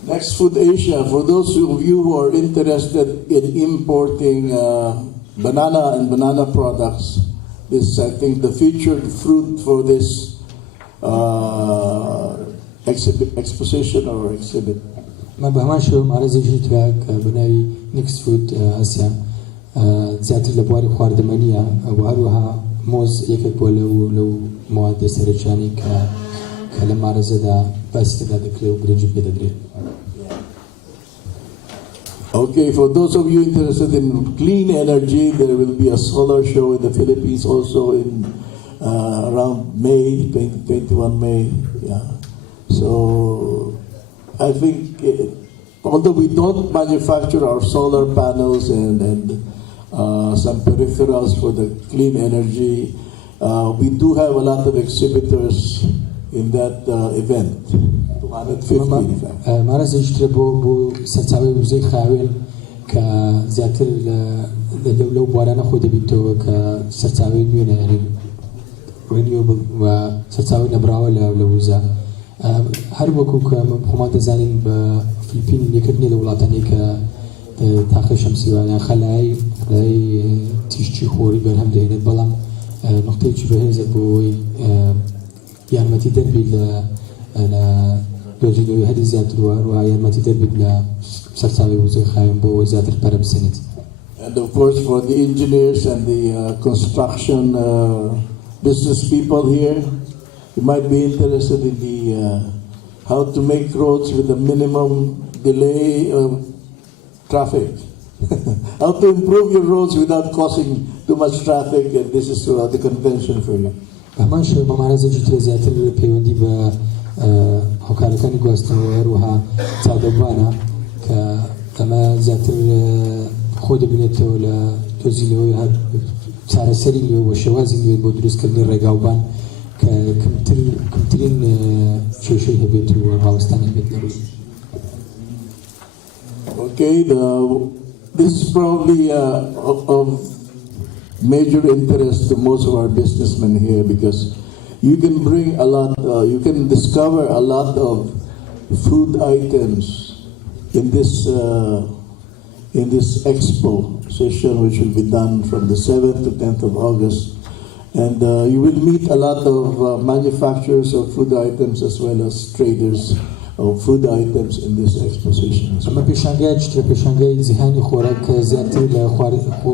Next, Food Asia. For those of you who are interested in importing banana and banana products, this is, I think, the featured fruit for this exposition or exhibit. ما بهماش معرضة جت بناي نيكست فود آسيا زيادة لبواري خواردمانية وهروها موز يكك لو مواد سرچاني كلام معرضة دا بس كده ذكره وبرنج بيدا دري. Okay, for those of you interested in clean energy, there will be a solar show in the Philippines also in around May, 2021 May. Yeah. So I think, although we don't manufacture our solar panels and some peripherals for the clean energy, we do have a lot of exhibitors in that event. 250 in fact. ما رأيك يشتري بو ستساوي وزي خاويل كزياتر لو بوارانا خود بيتو كستساوي مينا يعني renewable وستساوي نبراو لوزا هر وكو كمخومات زانين بفلبين يكرني لولاتاني كتاخي شمسي يعني خلاي تيشتي خوري برهم دهينت بلام نقطة شبهه بوي يارمتي دربي لوجينو هذه زيادة ويارمتي دربي لسرساوي وزي خايم بو زيادة البرم سنت. And of course for the engineers and the construction business people here, you might be interested in the how to make roads with a minimum delay of traffic. How to improve your roads without causing too much traffic, and this is the convention for you. همانش ممارزة جديدة زیاتر پیوندی با حکارکانی گواستنەوە وها چاودەبوانە کە ئەمە زیاتر خۆ دەبینێتەوە لە تۆزینەوەی چارەسەری نوێ و شێوازی نوێ بۆ دروستکردنی ڕێگاوبان کە کەمترین کێشەی هەبێت و هاوستانی بێت لە ڕووی. Okay, this is probably of major interest to most of our businessmen here because you can bring a lot, you can discover a lot of food items in this expo session, which will be done from the 7th to 10th of August. And you will meet a lot of manufacturers of food items as well as traders of food items in this exposition. اما پیشنگاه چطور پیشنگاه ذهنی خوراک زیادتر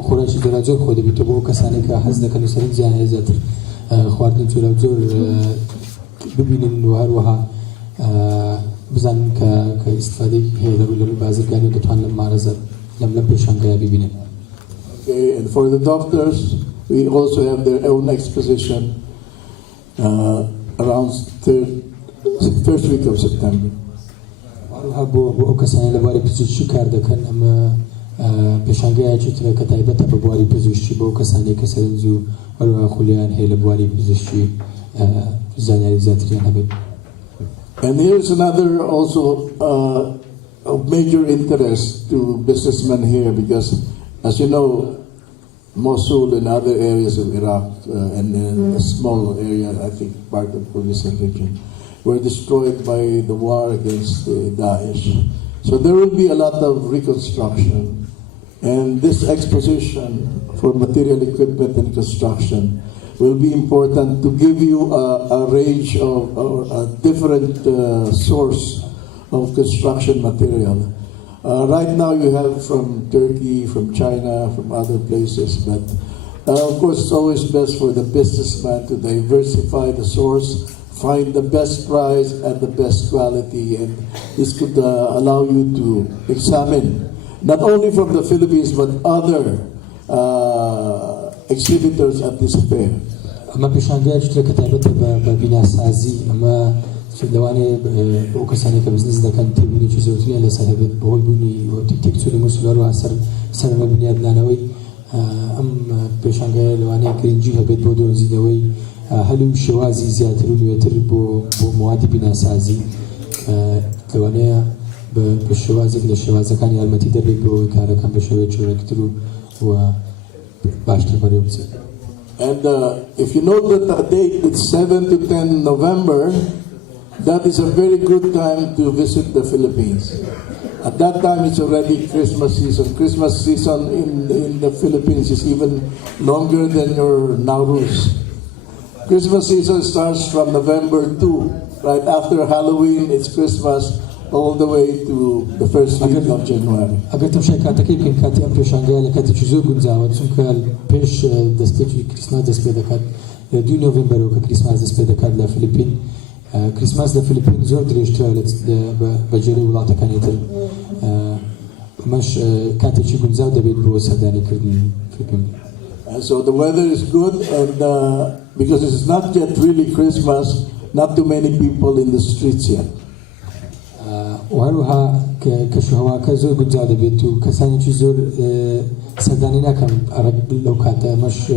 خوراک جرازور خود بیت با کسانی که حس نکنی سری زیان زیادتر خواردن جرازور ببینن و هر وها بزن که استفاده هیدر و لب بازرگانی دتوان معرض لم پیشنگاه ببینن. Okay, and for the doctors, we also have their own exposition around first week of September. وها بو کسانی لباری پزشکی کار دکن اما پیشنگاه چطور کتایبت بباری پزشکی بو کسانی که سرنزو و خولیان هی لباری پزشکی زنیاری زیادتری هبید. And here's another also of major interest to businessmen here because, as you know, Mosul and other areas of Iraq and a small area, I think part of Kurdistan region, were destroyed by the war against Daesh. So there will be a lot of reconstruction. And this exposition for material equipment and construction will be important to give you a range of or a different source of construction material. Right now you have from Turkey, from China, from other places, but of course it's always best for the businessman to diversify the source, find the best price and the best quality, and this could allow you to examine not only from the Philippines but other exhibitors at this fair. اما پیشنگاه چطور کتایبت ببینا سازی اما لوانه او کسانی که بزنس دکن تبینی چیزوتری لسر هبت بهول بونی و تکتوری مسئولار و سر مبنیاد لانوی ام پیشنگاه لوانه گرینجی هبت بودو زیدوی هلو شوازی زیادتر و نویتر بو مواد بنا سازی لوانه به شوازی که شوازه کانی علمتی در بید بو کاره کن به شوی چورکتر و باشتر باری بزید. And if you know that the date is 7 to 10 November, that is a very good time to visit the Philippines. At that time, it's already Christmas season. Christmas season in the Philippines is even longer than your Nowruz. Christmas season starts from November 2. Right after Halloween, it's Christmas, all the way to the first week of January. اگر تم شرکت کی کم کاتی ام پیشنگاه لکاتی چیزو گنجاوه چون که پیش دستیجی کریسمس دست پیدا کرد 2 نوامبر و کریسمس دست پیدا کرد لفیلیپین کریسمس لفیلیپین زور دریشتر بجری ولات کانیتر مش كاتشي جنزاو دبيت بو سرداني كردن فيلبين. So the weather is good, and because it's not yet really Christmas, not too many people in the streets yet. وهروها كشهوا كزور جنزاو دبيت وكساني شزور سرداني ناكم أرد لو كانت مش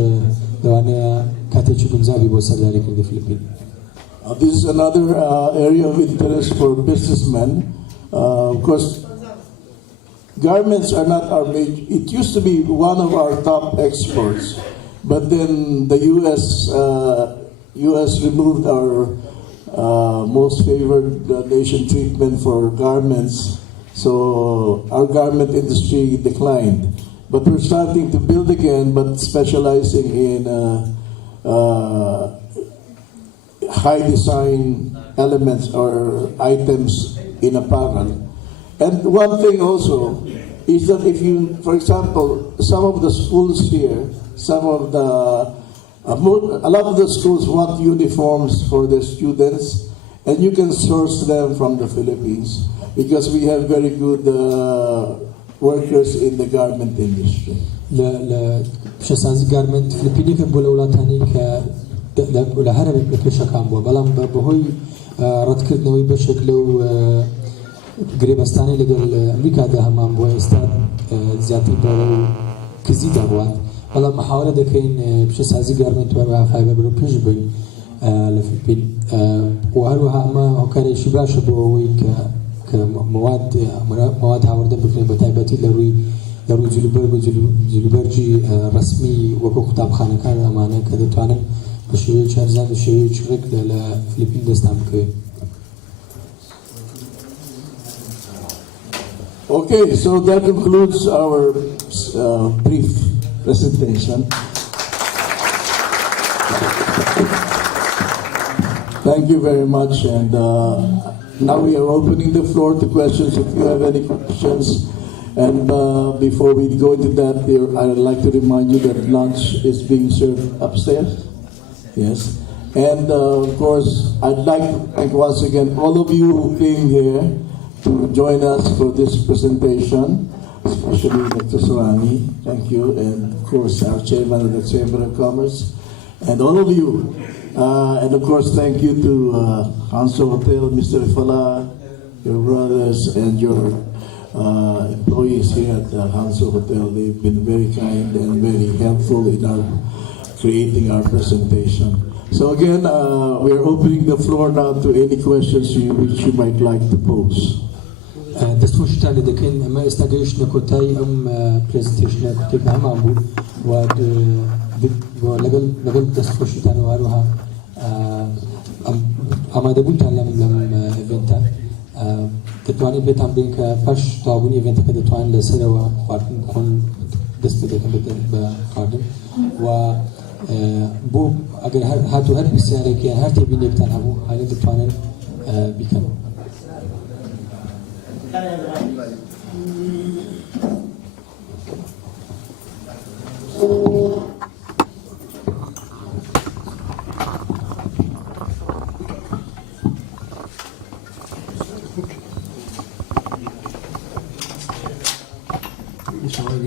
لوانيا كاتشي جنزاو بيبو سرداني كردن فيلبين. This is another area of interest for businessmen. Of course, garments are not our major. It used to be one of our top exports, but then the U.S. removed our most favored nation treatment for garments, so our garment industry declined. But we're starting to build again, but specializing in high design elements or items in apparel. And one thing also is that if you, for example, some of the schools here, a lot of the schools want uniforms for their students, and you can source them from the Philippines because we have very good workers in the garment industry. لا شساز garment فلبيني كبولا ولا تاني ولا هرب بكشة كامبو بلام بهوي رد كردنوي بشكل قريبستاني لقل أمريكا ده همام بو استاد زيادة بلو كزي دابوان بلام محاولة دكين بشسازي garment وروها فايبر برو بيجبين لفلبين وهروها أما وكالة شباشة بوي كمواد هاورده بكرين بتايبتي لروي جلوبرجي رسمي وكو كتاب خانه كان امانه كده توانن بشويه چارزان بشويه چرك لفلبين دستام كوي. Okay, so that concludes our brief presentation. Thank you very much, and now we are opening the floor to questions. If you have any questions, and before we go into that, I'd like to remind you that lunch is being served upstairs. Yes, and of course, I'd like to thank once again all of you who came here to join us for this presentation, especially Dr. Surani. Thank you, and of course, our chairman of the Chamber of Commerce, and all of you. And of course, thank you to Hangzhou Hotel, Mr. Fala, your brothers, and your employees here at the Hangzhou Hotel. They've been very kind and very helpful in our creating our presentation. So again, we are opening the floor now to any questions which you might like to pose. دستور شتاله دكين ما استاجيش نكوتاي presentation نكوتاي كهم عمو ولقل دستور شتاله وهروها أما دبون تعلم لم إيفنتا تتواني بيتام بينك باش طابوني إيفنتا كتواني لسيرة وخارطن كون دست بدك بخارطن و بو أجر هاتو هر بسيارة كي هر تبين يبتان هبو هاي تتواني بيكم.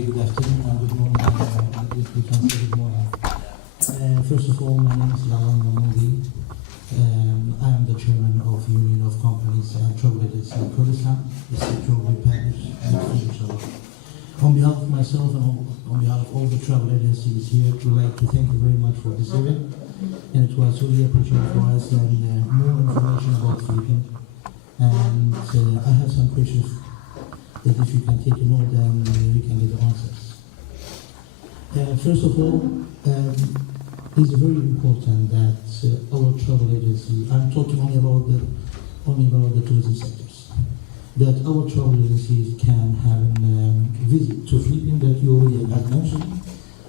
Good afternoon and good morning. If we can say good morning. First of all, my name is Lawan Mamudi. I am the chairman of Union of Companies and Travel Agencies in Kurdistan. This is Travel Package and each other. On behalf of myself and on behalf of all the travel agencies here, we'd like to thank you very much for this event. And it was really appreciated for us and more information about Philippines. And I have some questions that if you can take a note, then we can get the answers. First of all, it's very important that our travel agency, I'm talking only about the tourism sectors, that our travel agencies can have a visit to Philippines that you already have mentioned,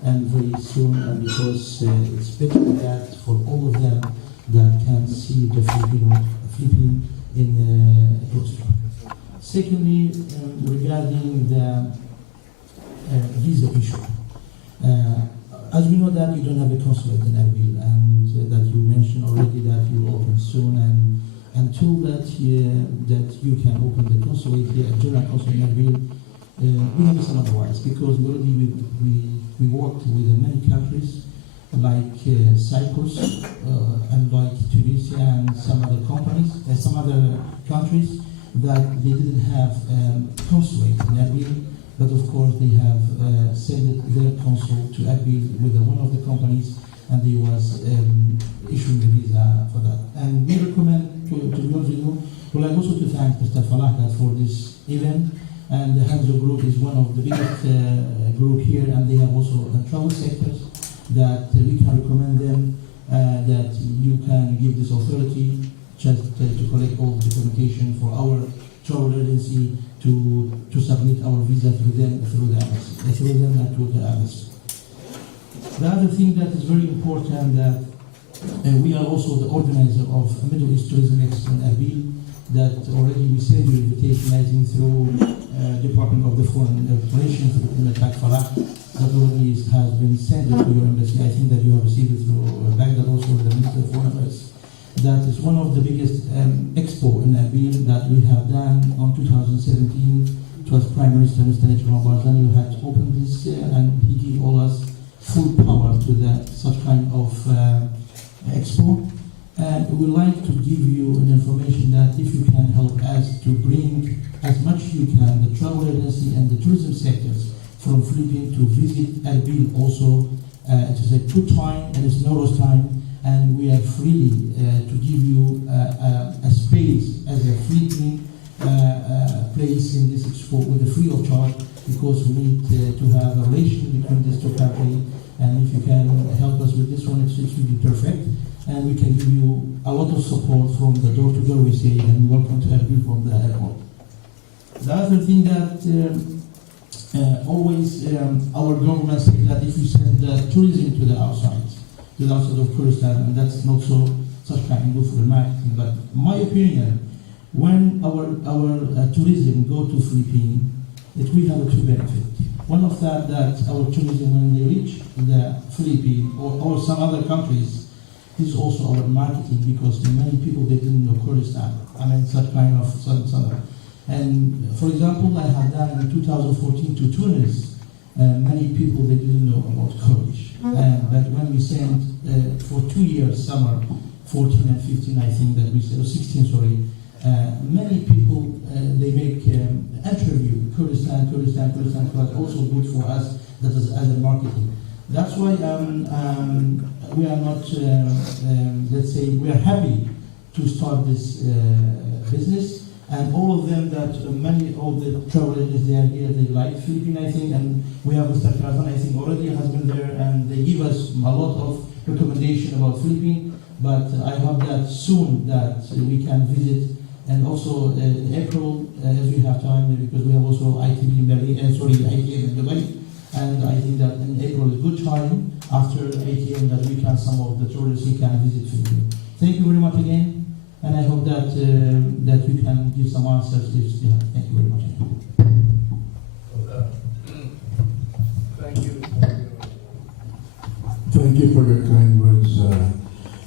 and very soon, and because it's better that for all of them that can see the Philippines in Austria. Secondly, regarding the visa issue, as we know that you don't have a consulate in Arbiel, and that you mentioned already that you will open soon, and two, that you can open the consulate here, a general consulate in Arbiel, We have some otherwise because we worked with many countries like Cyprus and like Tunisia and some other companies, some other countries that they didn't have consulate in Erbil, but of course they have sent their consul to Erbil with one of the companies, and they was issuing a visa for that. And we recommend, to be honest with you, we'd like also to thank Mr. Falaka for this event. And the Hangzhou group is one of the biggest group here, and they have also travel sectors that we can recommend them that you can give this authority just to collect all the documentation for our travel agency to submit our visa through them and to the embassy. The other thing that is very important that we are also the organizer of Middle East Tourism Expo in Arbil that already we sent you invitation, I think, through Department of the Foreign Relations through Qunat Farah that already has been sent to your embassy. I think that you have received it through Baghdad also with the Minister of Foreign Affairs. That is one of the biggest expo in Arbil that we have done on 2017. It was Prime Minister Mr. Najib Barzani who had opened this and he gave all us full power to such kind of expo. And we would like to give you an information that if you can help us to bring as much you can the travel agency and the tourism sectors from Philippines to visit Erbil also. It is a good time and it's Nowruz time, and we are free to give you a space as a Philippine place in this expo with a free of charge, because we need to have a relation between these two countries. And if you can help us with this one, it will be perfect. And we can give you a lot of support from the door to door, we say, and welcome to Erbil from the airport. The other thing that always our government says that if you send tourism to the outside of Kurdistan, and that's not so such kind of good for the marketing. But my opinion, when our tourism go to Philippines, it will have a two benefit. One of that our tourism when they reach the Philippines or some other countries is also our marketing, because many people they didn't know Kurdistan. I mean such kind of southern. And for example, I have done in 2014 to Tunis. Many people they didn't know about Kurdish. But when we sent for 2 years summer, 14 and 15, I think that we said, or 16, sorry. Many people they make interview Kurdistan, but also good for us. That is as a marketing. That's why we are not, let's say, we are happy to start this business. And all of them many of the travel agents, they are here, they like Philippines, I think, and we have Mr. Krazan, I think, already has been there, and they give us a lot of recommendation about Philippines. But I hope that soon that we can visit, and also April, as we have time, because we have also ITB in Berlin, ITM in Dubai. And I think that in April is a good time after ATM that we can, some of the tourists can visit Philippines. Thank you very much again, and I hope that that you can give some answers. Thank you very much. Thank you. Thank you for your kind words.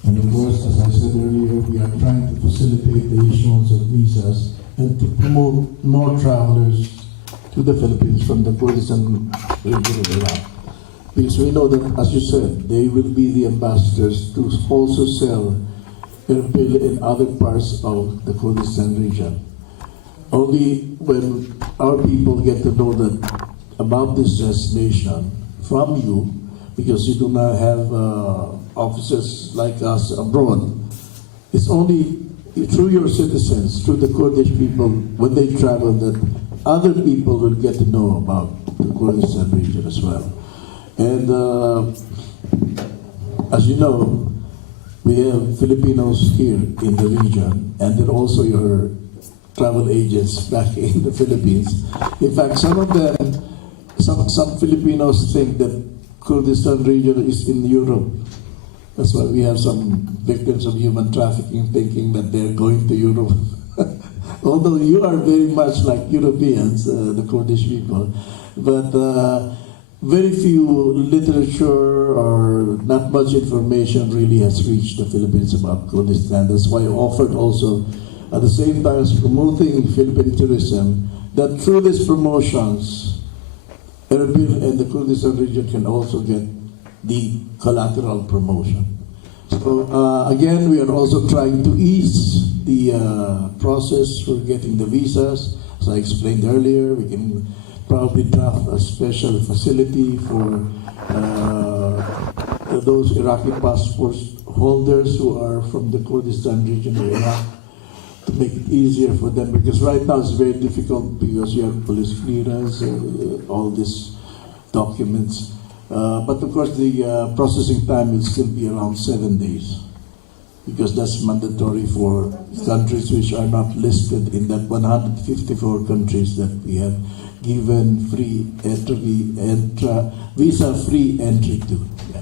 And of course, as I said earlier, we are trying to facilitate the issuance of visas and to promote more travelers to the Philippines from the Kurdistan region of Iraq. Because we know that, as you said, they will be the ambassadors to also sell Erbil in other parts of the Kurdistan region. Only when our people get to know that about this destination from you, because you do not have officers like us abroad, it's only through your citizens, through the Kurdish people, when they travel, that other people will get to know about the Kurdistan region as well. And as you know, we have Filipinos here in the region, and then also your travel agents back in the Philippines. In fact, some of them, some Filipinos think that Kurdistan region is in Europe. That's why we have some victims of human trafficking thinking that they're going to Europe. Although you are very much like Europeans, the Kurdish people, but very few literature or not much information really has reached the Philippines about Kurdistan. That's why I offered also, at the same time as promoting Philippine tourism, that through these promotions, Erbil and the Kurdistan region can also get the collateral promotion. So again, we are also trying to ease the process for getting the visas. As I explained earlier, we can probably draft a special facility for those Iraqi passport holders who are from the Kurdistan region of Iraq, to make it easier for them, because right now it's very difficult because you have police clearance, all these documents. But of course the processing time will still be around 7 days, because that's mandatory for countries which are not listed in that 154 countries that we have given free entry, visa-free entry to. Yeah.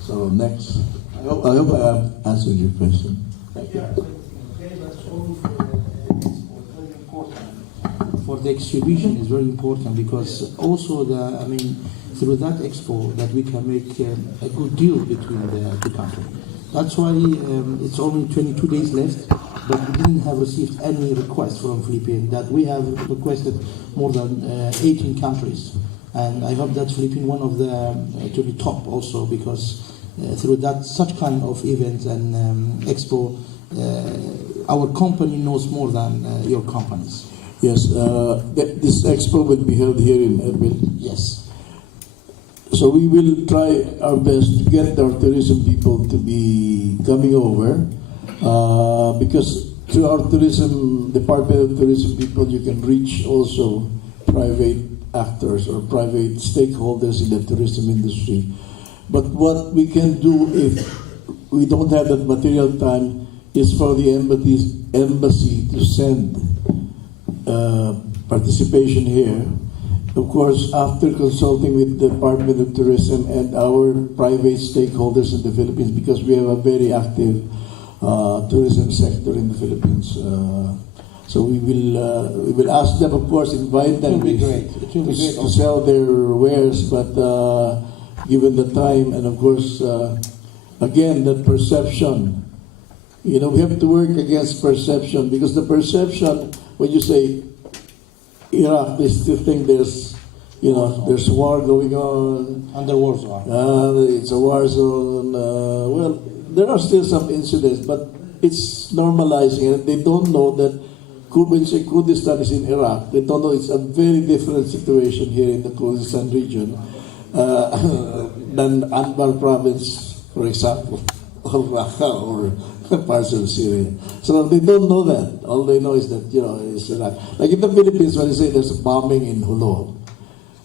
So next, I hope I have answered your question. Thank you. For the exhibition is very important, because also through that expo that we can make a good deal between the two countries. That's why it's only 22 days left, but we didn't have received any request from Philippines. That we have requested more than 18 countries, and I hope that Philippines one of the to be top also, because through that such kind of events and expo, our company knows more than your companies. Yes, this expo will be held here in Erbil. Yes. So we will try our best to get our tourism people to be coming over, because through our tourism, Department of Tourism people, you can reach also private actors or private stakeholders in the tourism industry. But what we can do if we don't have that material time is for the embassy to send participation here. Of course, after consulting with the Department of Tourism and our private stakeholders in the Philippines, because we have a very active tourism sector in the Philippines. So we will ask them, of course, invite them to sell their wares, but given the time and of course, again, the perception. We have to work against perception, because the perception, when you say Iraq, they still think there's war going on. And the war zone. It's a war zone. Well, there are still some incidents, but it's normalizing, and they don't know that when you say Kurdistan is in Iraq, they don't know it's a very different situation here in the Kurdistan region than Anbar province, for example, or Raqqa, or parts of Syria. So they don't know that. All they know is that, it's Iraq. Like in the Philippines, when you say there's a bombing in Hulo,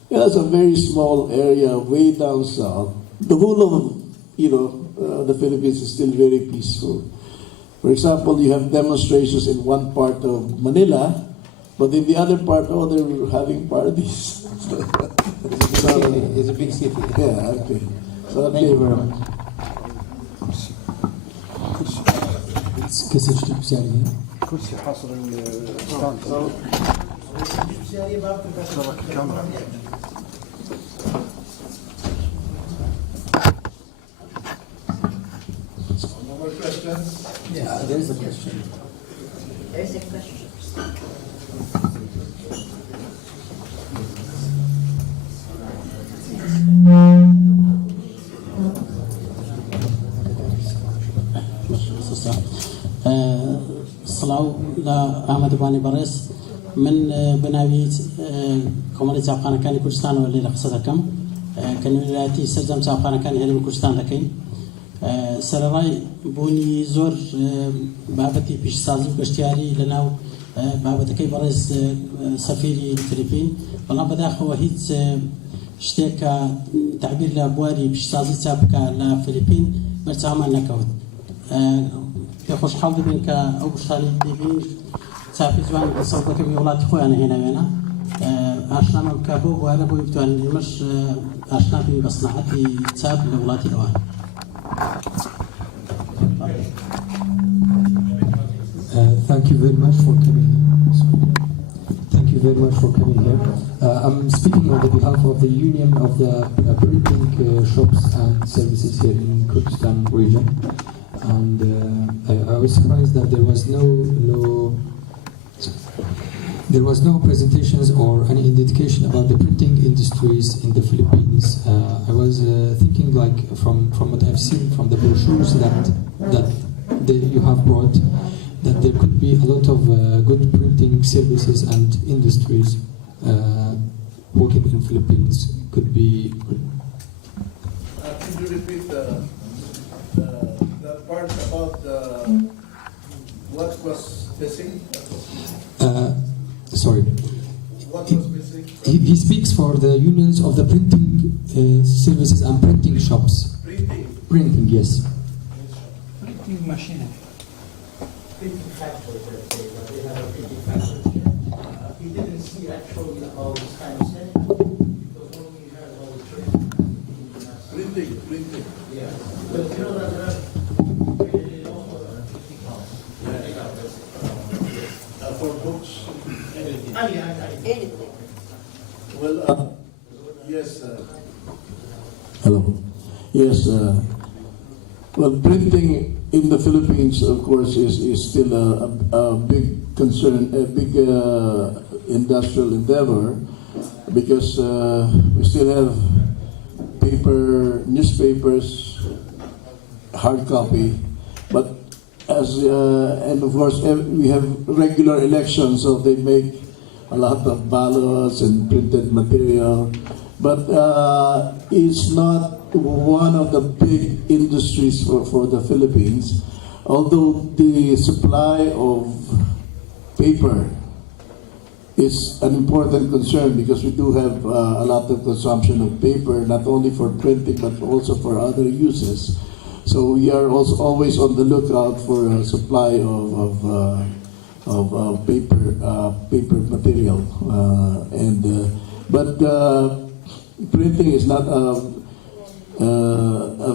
it's a very small area way down south. The whole of, the Philippines is still very peaceful. For example, you have demonstrations in one part of Manila, but in the other part, they're having parties. It's a big city. Yeah, okay. So Thank you very much. كسر بسعره كرسي حاصر الستاند شبك الكاميرا. no more questions? Yeah, there is a question. There's a question. صلاو لا أحمد باني بريس من بناويت كوماليت أبقانا كان كردستان واللي لقصة كم كان ولايتي سجم أبقانا كان هنا من كردستان لكن سرراي بوني زور بابتي بيش سازي باشتياري لناو بابتكي بريس سفيري الفلبين والله بداخل وهيت شتيكا تعبير لابواري بيش سازي تابكا لفلبين برتعامل نكود كخوش حاضر بينك أو بشاري ديبين سافي جوان صوتك بيولاتي خوي أنا هنا أشنا من كابو وأنا بو يبتوان مش أشنا بين بصناعتي تاب لولاتي أوان. Thank you very much for coming here. Thank you very much for coming here. I'm speaking on the behalf of the Union of the printing shops and services here in Kurdistan region. And I was surprised that there was no There was no presentations or any indication about the printing industries in the Philippines. I was thinking, like, from what I've seen from the brochures that you have brought, that there could be a lot of good printing services and industries working in Philippines. Could be. Could you repeat the part about what was missing? Sorry. What was missing? He speaks for the unions of the printing services and printing shops. Printing. Printing, yes. Printing machine. Printing factory, let's say, but they have a printing factory. We didn't see actually all this kind of stuff because when we heard about the training. Printing. Yeah. But you know that there are really also printing house. For books. Anything. Well, yes. Hello. Yes. Well, printing in the Philippines, of course, is still a big concern, a big industrial endeavor, because we still have paper, newspapers, hard copy, but and of course we have regular elections, so they make a lot of ballots and printed material, but it's not one of the big industries for the Philippines, although the supply of paper is an important concern, because we do have a lot of consumption of paper, not only for printing but also for other uses. So we are also always on the lookout for a supply of paper material, but printing is not a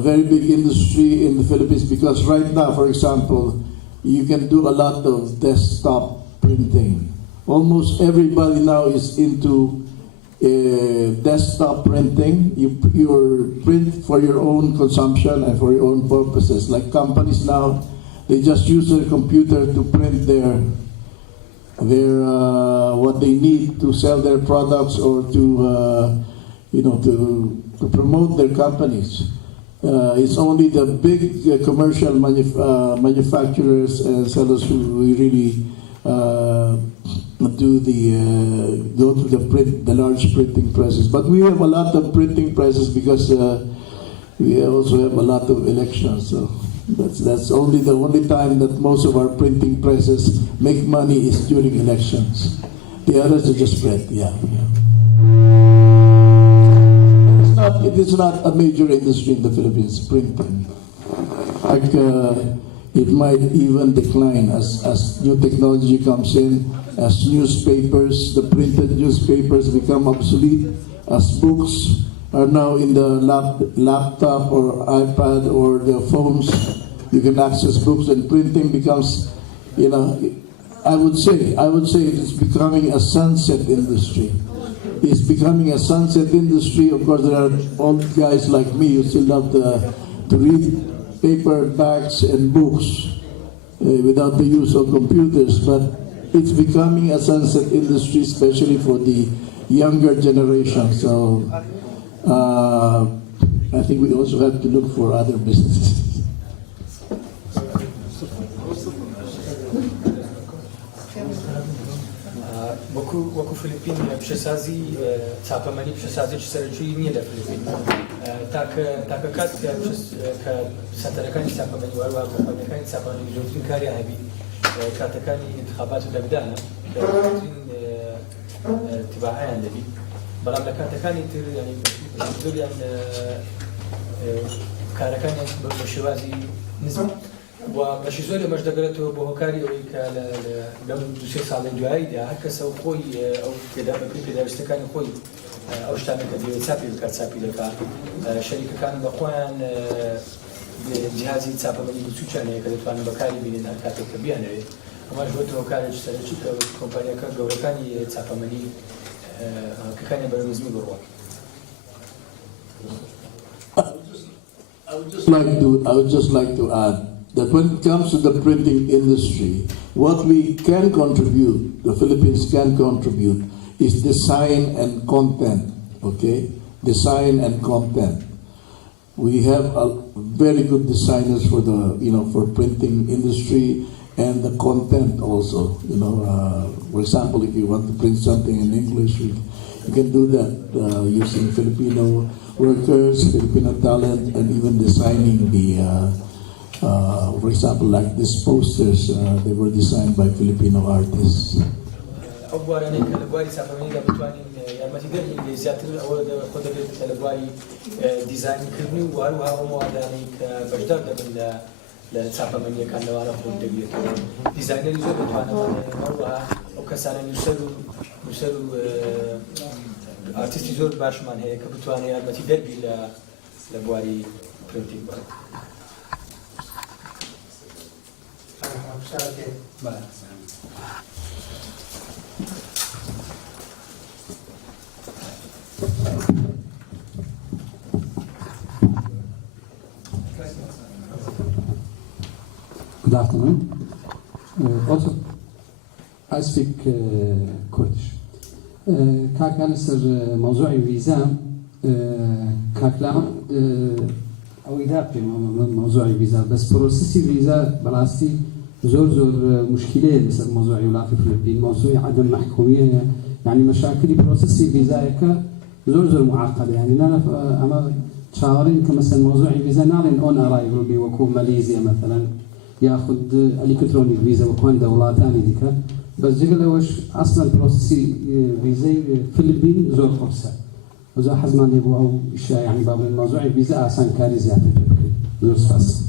very big industry in the Philippines, because right now, for example, you can do a lot of desktop printing. Almost everybody now is into desktop printing. You print for your own consumption and for your own purposes. Like companies now, they just use their computer to print their what they need to sell their products, or to to promote their companies. It's only the big commercial manufacturers and sellers who really go to the large printing presses. But we have a lot of printing presses because we also have a lot of elections. So that's the only time that most of our printing presses make money is during elections. The others are just print. Yeah. It is not a major industry in the Philippines, printing. Like, it might even decline as new technology comes in, as newspapers, the printed newspapers become obsolete, as books are now in the laptop or iPad or the phones. You can access books, and printing becomes, I would say it is becoming a sunset industry. It's becoming a sunset industry. Of course, there are old guys like me who still love to read paperbacks and books without the use of computers, but it's becoming a sunset industry, especially for the younger generation. So I think we also have to look for other businesses. وەکو فلیپین پیشەسازی چاپەمەنی پیشەسازیی سەرنجووی نییە لە فلیپین تاکە کات کە سەنتەرەکانی چاپەمەنی وەروە کۆمپانیەکانی چاپەمەنی زۆرترین کاریان هەبی کاتەکانی انتخابات و دەبدانە کە زۆرترین تباعیان دەبی بەڵام لە کاتەکانی تر زۆریان کارەکانیان بە شێوازی نزم و بەشی زۆر لەمەش دەگرێتەوە بۆ هۆکاری ئەوەی کە لەم دوسێ ساڵی دواییدا هەر کەسە و خۆی ئەو پێداویستەکانی خۆی ئەو شتانە کە دەوێت چاپی بکات چاپی دەکات شەریکەکان بە خۆیان جیهازی چاپەمەنی بچووکیان هەیە کە دەتوانن بەکاری بینن هەر کاتێک کە بیانەوێت ئەمەش بۆتە هۆکارێکی سەرەکی کە کۆمپانیەکە گەورەکانی چاپەمەنی هەڵکەکانیان بەرەمزمی بڕوە. I would just like to add that when it comes to the printing industry, what we can contribute, the Philippines can contribute, is design and content, okay? Design and content. We have very good designers for the, for printing industry and the content also, for example, if you want to print something in English, you can do that using Filipino workers, Filipino talent, and even designing the, for example, like these posters, they were designed by Filipino artists. يعني زیاتر ئەوە خۆ دەبێت لە بواری دیزاینکردنی و هەروەها ئەو موادانەی کە بەشدار دەبن لە چاپەمەنیەکان لەوانە خۆ دەبێت دیزاینەری زۆر دەتوانێت هەروەها ئەو کەسانە نووسەر و ئارتیستی زۆر باشمان هەیە کە بتوانێت یارمەتی دەربی لە بواری پرنتینگ بکات. Good afternoon. Also, I speak Kurdish. كاكا لسر موضوع الفيزا كاكلا أو إدارة موضوع الفيزا بس بروسيس الفيزا براستي زور مشكلة لسر موضوع ولاية الفلبين موضوع عدم محكومية يعني مشاكل بروسيس الفيزا زور معقدة يعني أنا شاورين كمثلا موضوع الفيزا نعلن أون أرايفل بوكو ماليزيا مثلا ياخذ الالكترونيك فيزا وكان دولات ثانيه ديك بس جيل واش اصلا بروسيسي فيزا فلبين زور فرصه وزا حزمان يبغوا او اشياء يعني باب الموضوع الفيزا اسان كاري زياده زور فاس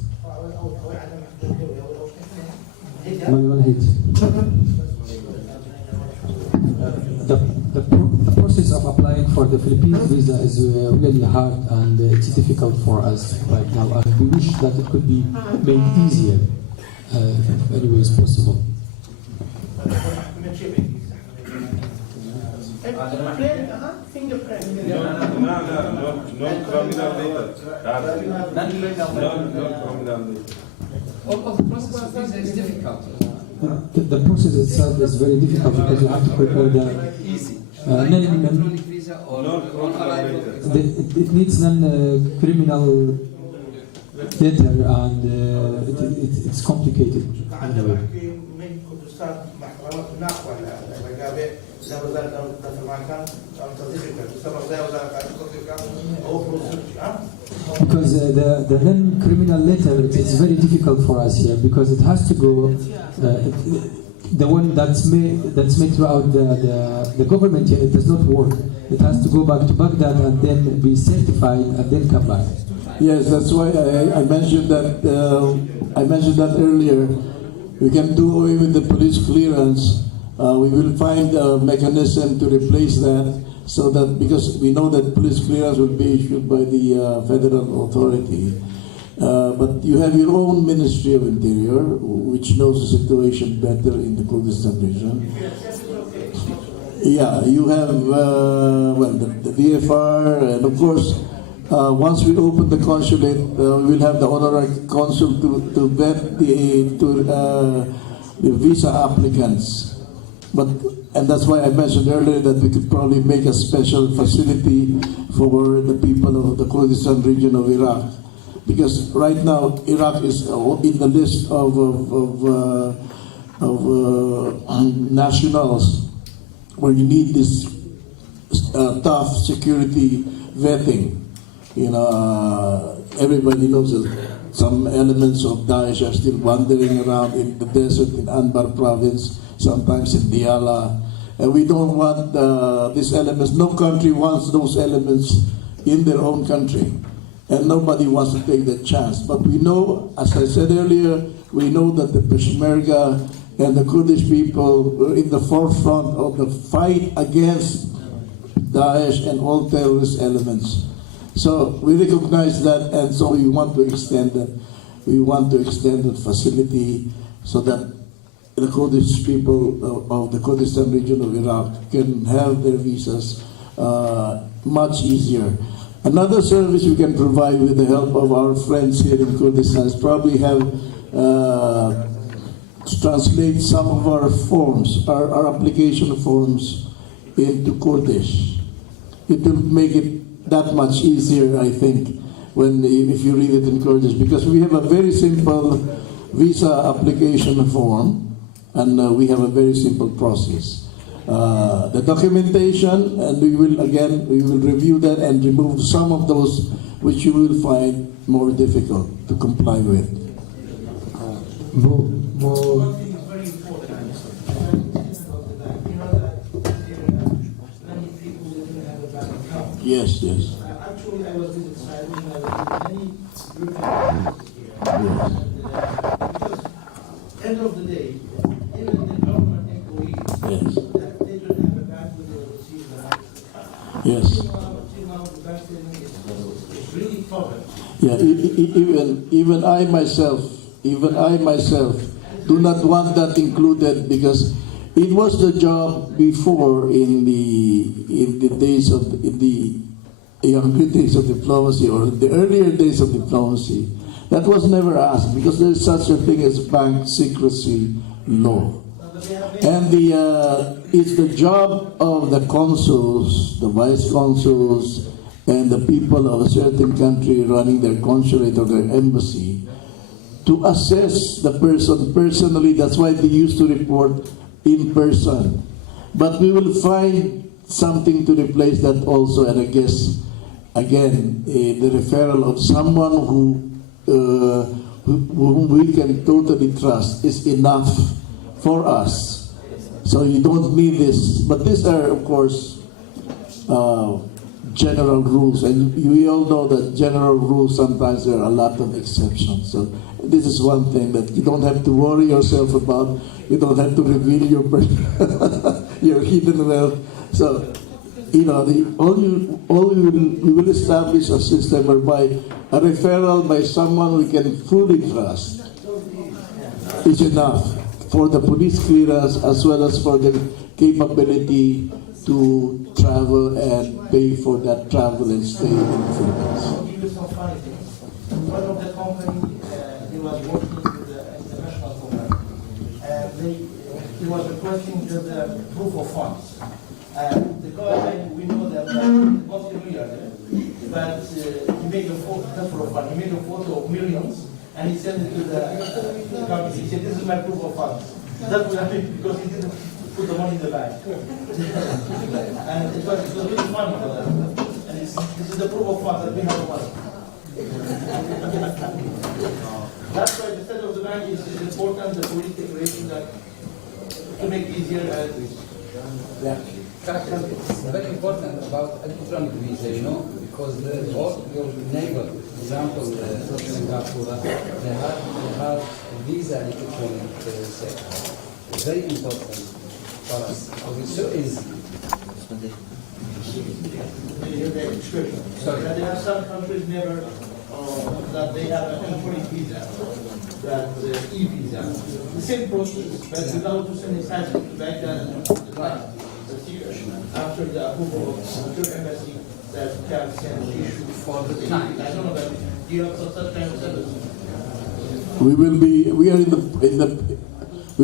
ما هيك The process of applying for the Philippines visa is really hard and it's difficult for us right now. And we wish that it could be made easier if any way is possible. The process itself is very difficult because you have to prepare the it needs non-criminal data and it's complicated in a way. Because the non-criminal letter, it's very difficult for us here because it has to go, the one that's made throughout the government here, it does not work. It has to go back to Baghdad and then be certified and then come back. Yes, that's why I mentioned that. I mentioned that earlier. We can do away with the police clearance. We will find a mechanism to replace that, so that because we know that police clearance will be issued by the federal authority. But you have your own Ministry of Interior, which knows the situation better in the Kurdistan region. Yeah, you have the DFR, and of course, once we open the consulate, we will have the honorary consul to vet the visa applicants. And that's why I mentioned earlier that we could probably make a special facility for the people of the Kurdistan region of Iraq. Because right now, Iraq is in the list of nationals where you need this tough security vetting. Everybody knows that some elements of Daesh are still wandering around in the desert in Anbar province, sometimes in Diyala. And we don't want these elements. No country wants those elements in their own country. And nobody wants to take that chance. But we know, as I said earlier, we know that the Peshmerga and the Kurdish people were in the forefront of the fight against Daesh and all terrorist elements. So we recognize that, and so we want to extend that. We want to extend that facility so that the Kurdish people of the Kurdistan region of Iraq can have their visas much easier. Another service we can provide with the help of our friends here in Kurdistan is probably have translate some of our forms, our application forms into Kurdish. It will make it that much easier, I think, if you read it in Kurdish, because we have a very simple visa application form, and we have a very simple process. The documentation, and we will review that and remove some of those which you will find more difficult to comply with. One thing is very important. You know that many people didn't have a bank account. Yes. Actually, I was visiting Saudi and I was with many European countries here. Because end of the day, even the government employees, that they don't have a bank where they will receive the account. Yes. Till now, the bank statement is really covered. Yeah, even I myself do not want that included, because it was the job before in the days of the younger days of diplomacy, or the earlier days of diplomacy. That was never asked, because there is such a thing as bank secrecy law. And it's the job of the consuls, the vice consuls, and the people of a certain country running their consulate or their embassy to assess the person personally. That's why they used to report in person. But we will find something to replace that also, and I guess, again, the referral of someone whom we can totally trust is enough for us. So you don't need this. But these are, of course, general rules, and we all know that general rules, sometimes there are a lot of exceptions. So this is one thing that you don't have to worry yourself about. You don't have to reveal your hidden wealth. So, we will establish a system whereby a referral by someone we can fully trust is enough for the police clearance, as well as for the capability to travel and pay for that travel and stay in the Philippines. I'll give you some funny things. One of the company, he was working with the international company, and he was requesting the proof of funds. The guy, we know that multi-millionaire, but he made a photo, he made a photo of millions, and he sent it to the company. He said, "This is my proof of funds." That's what I mean, because he didn't put the money in the bank. And it was really funny for them. And this is the proof of funds that we have the money. That's why the state of the bank is important, the police declaration, that to make it easier. It's very important about electronic visa, because all your neighbor, for example, Singapore, they have visa electronic sector. It's very important for us, because it's so easy. Sorry. There are some countries never that they have an electronic visa, that e-visa. The same process, but without to send a sign to Baghdad and after the approval of the embassy that can send the issue for the time. I don't know that you have such kind of service. We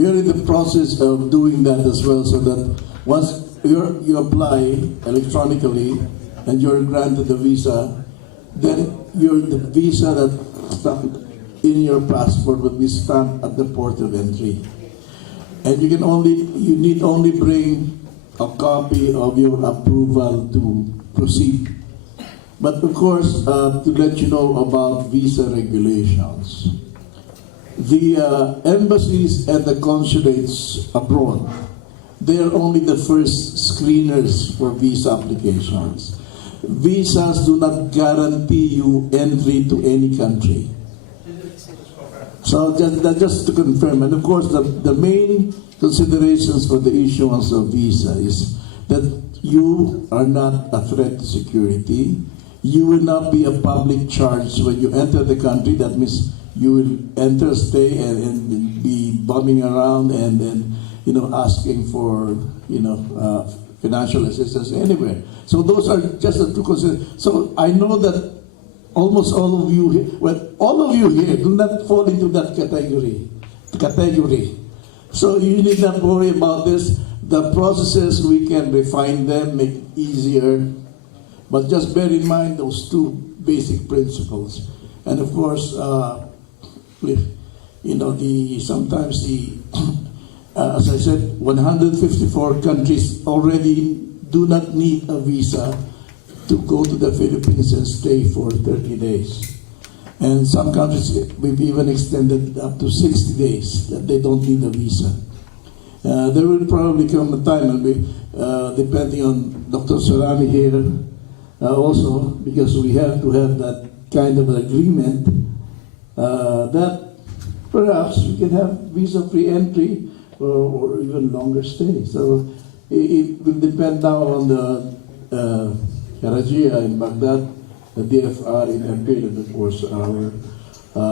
are in the process of doing that as well, so that once you apply electronically and you're granted the visa, then the visa that's stamped in your passport will be stamped at the port of entry, and you need only bring a copy of your approval to proceed. But of course, to let you know about visa regulations, the embassies and the consulates abroad, they are only the first screeners for visa applications. Visas do not guarantee you entry to any country. So just to confirm, and of course the main considerations for the issuance of visa is that you are not a threat to security. You will not be a public charge when you enter the country. That means you will enter, stay, and be bumming around and asking for financial assistance anywhere. So those are just the two considerations. So I know that almost all of you here, well, all of you here do not fall into that category. So you need not worry about this. The processes, we can refine them, make it easier. But just bear in mind those two basic principles. And of course, sometimes as I said, 154 countries already do not need a visa to go to the Philippines and stay for 30 days. And some countries, we've even extended up to 60 days that they don't need a visa. There will probably come a time, depending on Dr. Sarami here, also, because we have to have that kind of agreement, that perhaps we can have visa-free entry or even longer stay. So it will depend now on the Karajia in Baghdad, the DFR in Arbiel, and of course our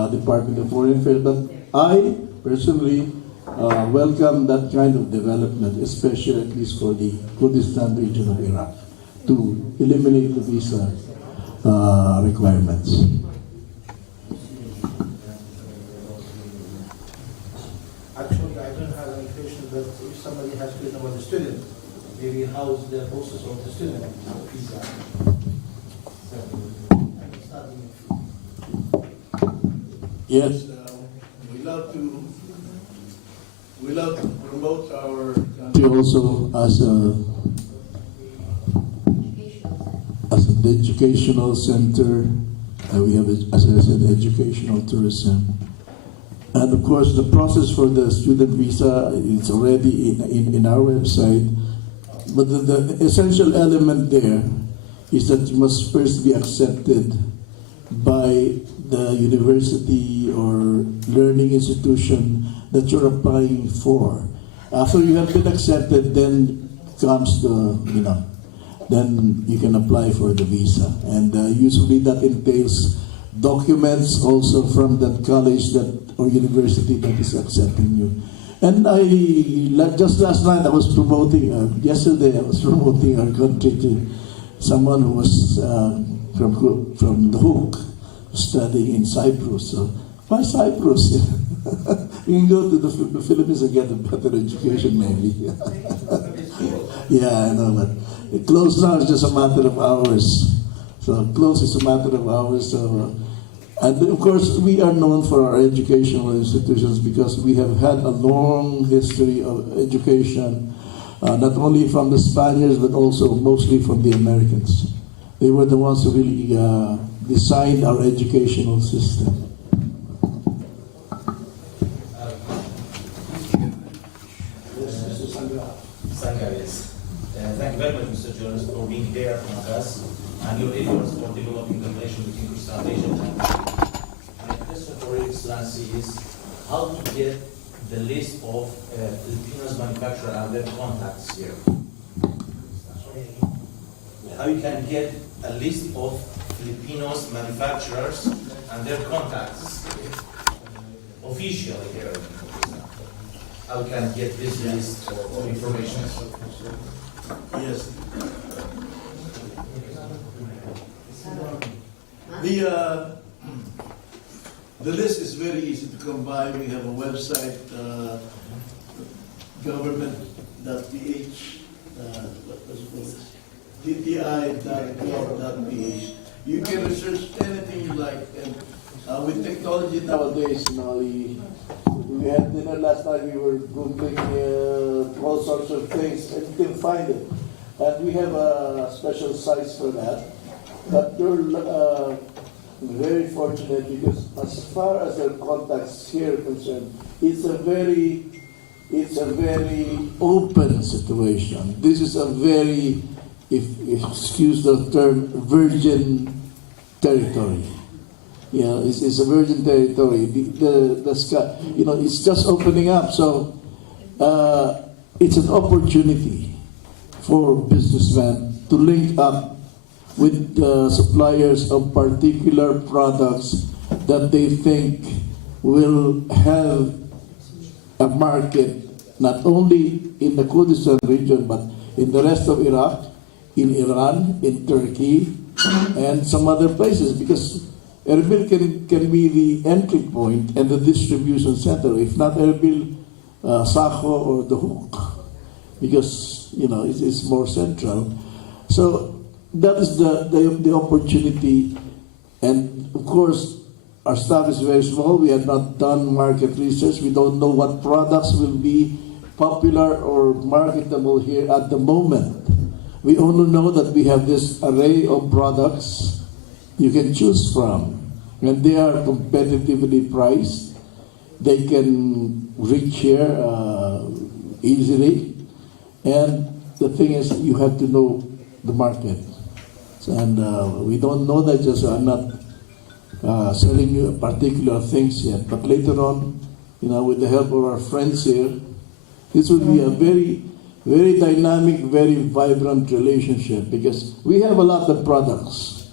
Department of Foreign Affairs. But I personally welcome that kind of development, especially at least for the Kurdistan region of Iraq, to eliminate the visa requirements. Actually, I don't have any question, but if somebody has question about the student, maybe how's the process of the student visa? Yes, we love to promote our country also as an educational center. We have, as I said, educational tourism. And of course, the process for the student visa is already in our website. But the essential element there is that you must first be accepted by the university or learning institution that you're applying for. After you have been accepted, then comes then you can apply for the visa. And usually that entails documents also from that college or university that is accepting you. And just last night I was promoting, yesterday I was promoting our country to someone who was from the Hook, studying in Cyprus. So why Cyprus? You can go to the Philippines and get a better education maybe. Yeah, I know, but close now is just a matter of hours. So close is a matter of hours. So, and of course, we are known for our educational institutions because we have had a long history of education, not only from the Spaniards, but also mostly from the Americans. They were the ones who really designed our educational system. Thank you very much, Mr. Jones, for being there among us and your efforts for developing the relation between Kurdistan and Asia. My question for Your Excellency is how to get the list of Filipinos manufacturers and their contacts here. How you can get a list of Filipinos manufacturers and their contacts officially here. How can get this list of information? Yes. The list is very easy to come by. We have a website, government.ph, tti.gov.ph. You can research anything you like. And with technology nowadays, we had dinner last night, we were Googling all sorts of things, and you can find it. And we have a special sites for that. But you're very fortunate because as far as our contacts here are concerned, it's a very open situation. This is a very, excuse the term, virgin territory. Yeah, it's a virgin territory. The sky, it's just opening up. So it's an opportunity for businessmen to link up with suppliers of particular products that they think will have a market not only in the Kurdistan region but in the rest of Iraq, in Iran, in Turkey, and some other places, because Erbil can be the entry point and the distribution center. If not Erbil, Saho or the Hook, because it's more central. So that is the opportunity, and of course our staff is very small. We have not done market research. We don't know what products will be popular or marketable here at the moment. We only know that we have this array of products you can choose from, and they are competitively priced. They can reach here easily, and the thing is, you have to know the market. And we don't know that, just I'm not selling you particular things yet. But later on, with the help of our friends here, this will be a very, very dynamic, very vibrant relationship, because we have a lot of products,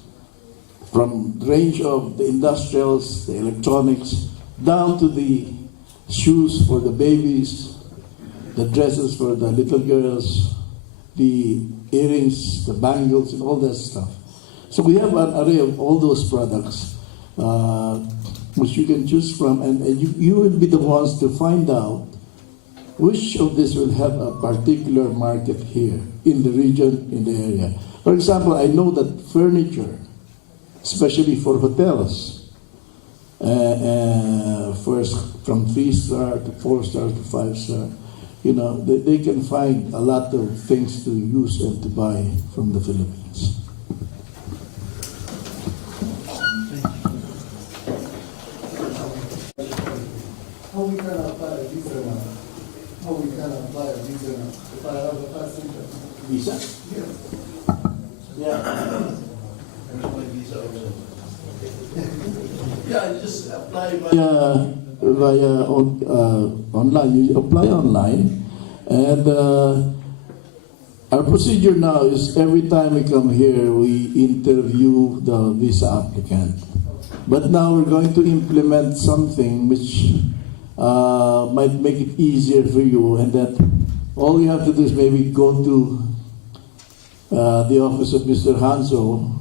from the range of the industrials, the electronics, down to the shoes for the babies, the dresses for the little girls, the earrings, the bangles, and all that stuff. So we have an array of all those products which you can choose from, and you will be the ones to find out which of this will have a particular market here, in the region, in the area. For example, I know that furniture, especially for hotels, first from 3-star to 4-star to 5-star, they can find a lot of things to use and to buy from the Philippines. How we can apply a visa now? How we can apply a visa now? If I have a passenger. Visa? Yeah. Yeah. Yeah, you just apply via online. You apply online, and our procedure now is every time we come here, we interview the visa applicant. But now we're going to implement something which might make it easier for you, and that all you have to do is maybe go to the office of Mr. Hanzo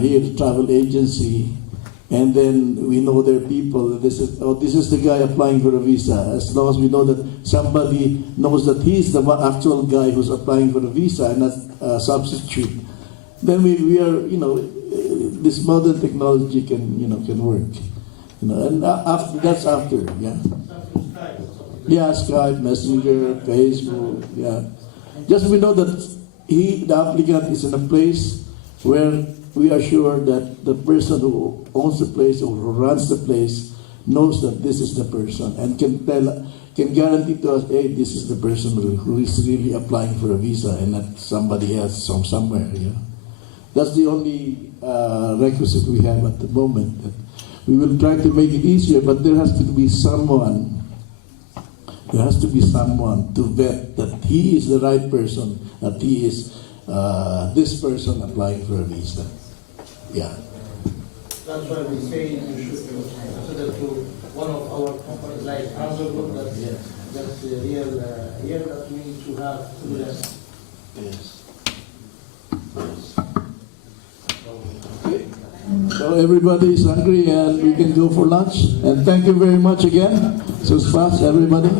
here at the travel agency, and then we know their people. This is the guy applying for a visa. As long as we know that somebody knows that he's the actual guy who's applying for a visa and not a substitute, then we are, this modern technology can work. And that's after, yeah. Yeah, Skype, Messenger, Facebook, yeah. Just we know that the applicant is in a place where we are sure that the person who owns the place or who runs the place knows that this is the person, and can guarantee to us, hey, this is the person who is really applying for a visa and not somebody else from somewhere. Yeah, that's the only requisite we have at the moment. We will try to make it easier, but there has to be someone. There has to be someone to vet that he is the right person, that he is this person applying for a visa. Yeah. That's why we say you should consider to one of our companies like Hánzó, that's the real here that we need to have through them. Yes. Okay. So everybody is hungry and we can go for lunch. And thank you very much again. So fast, everybody.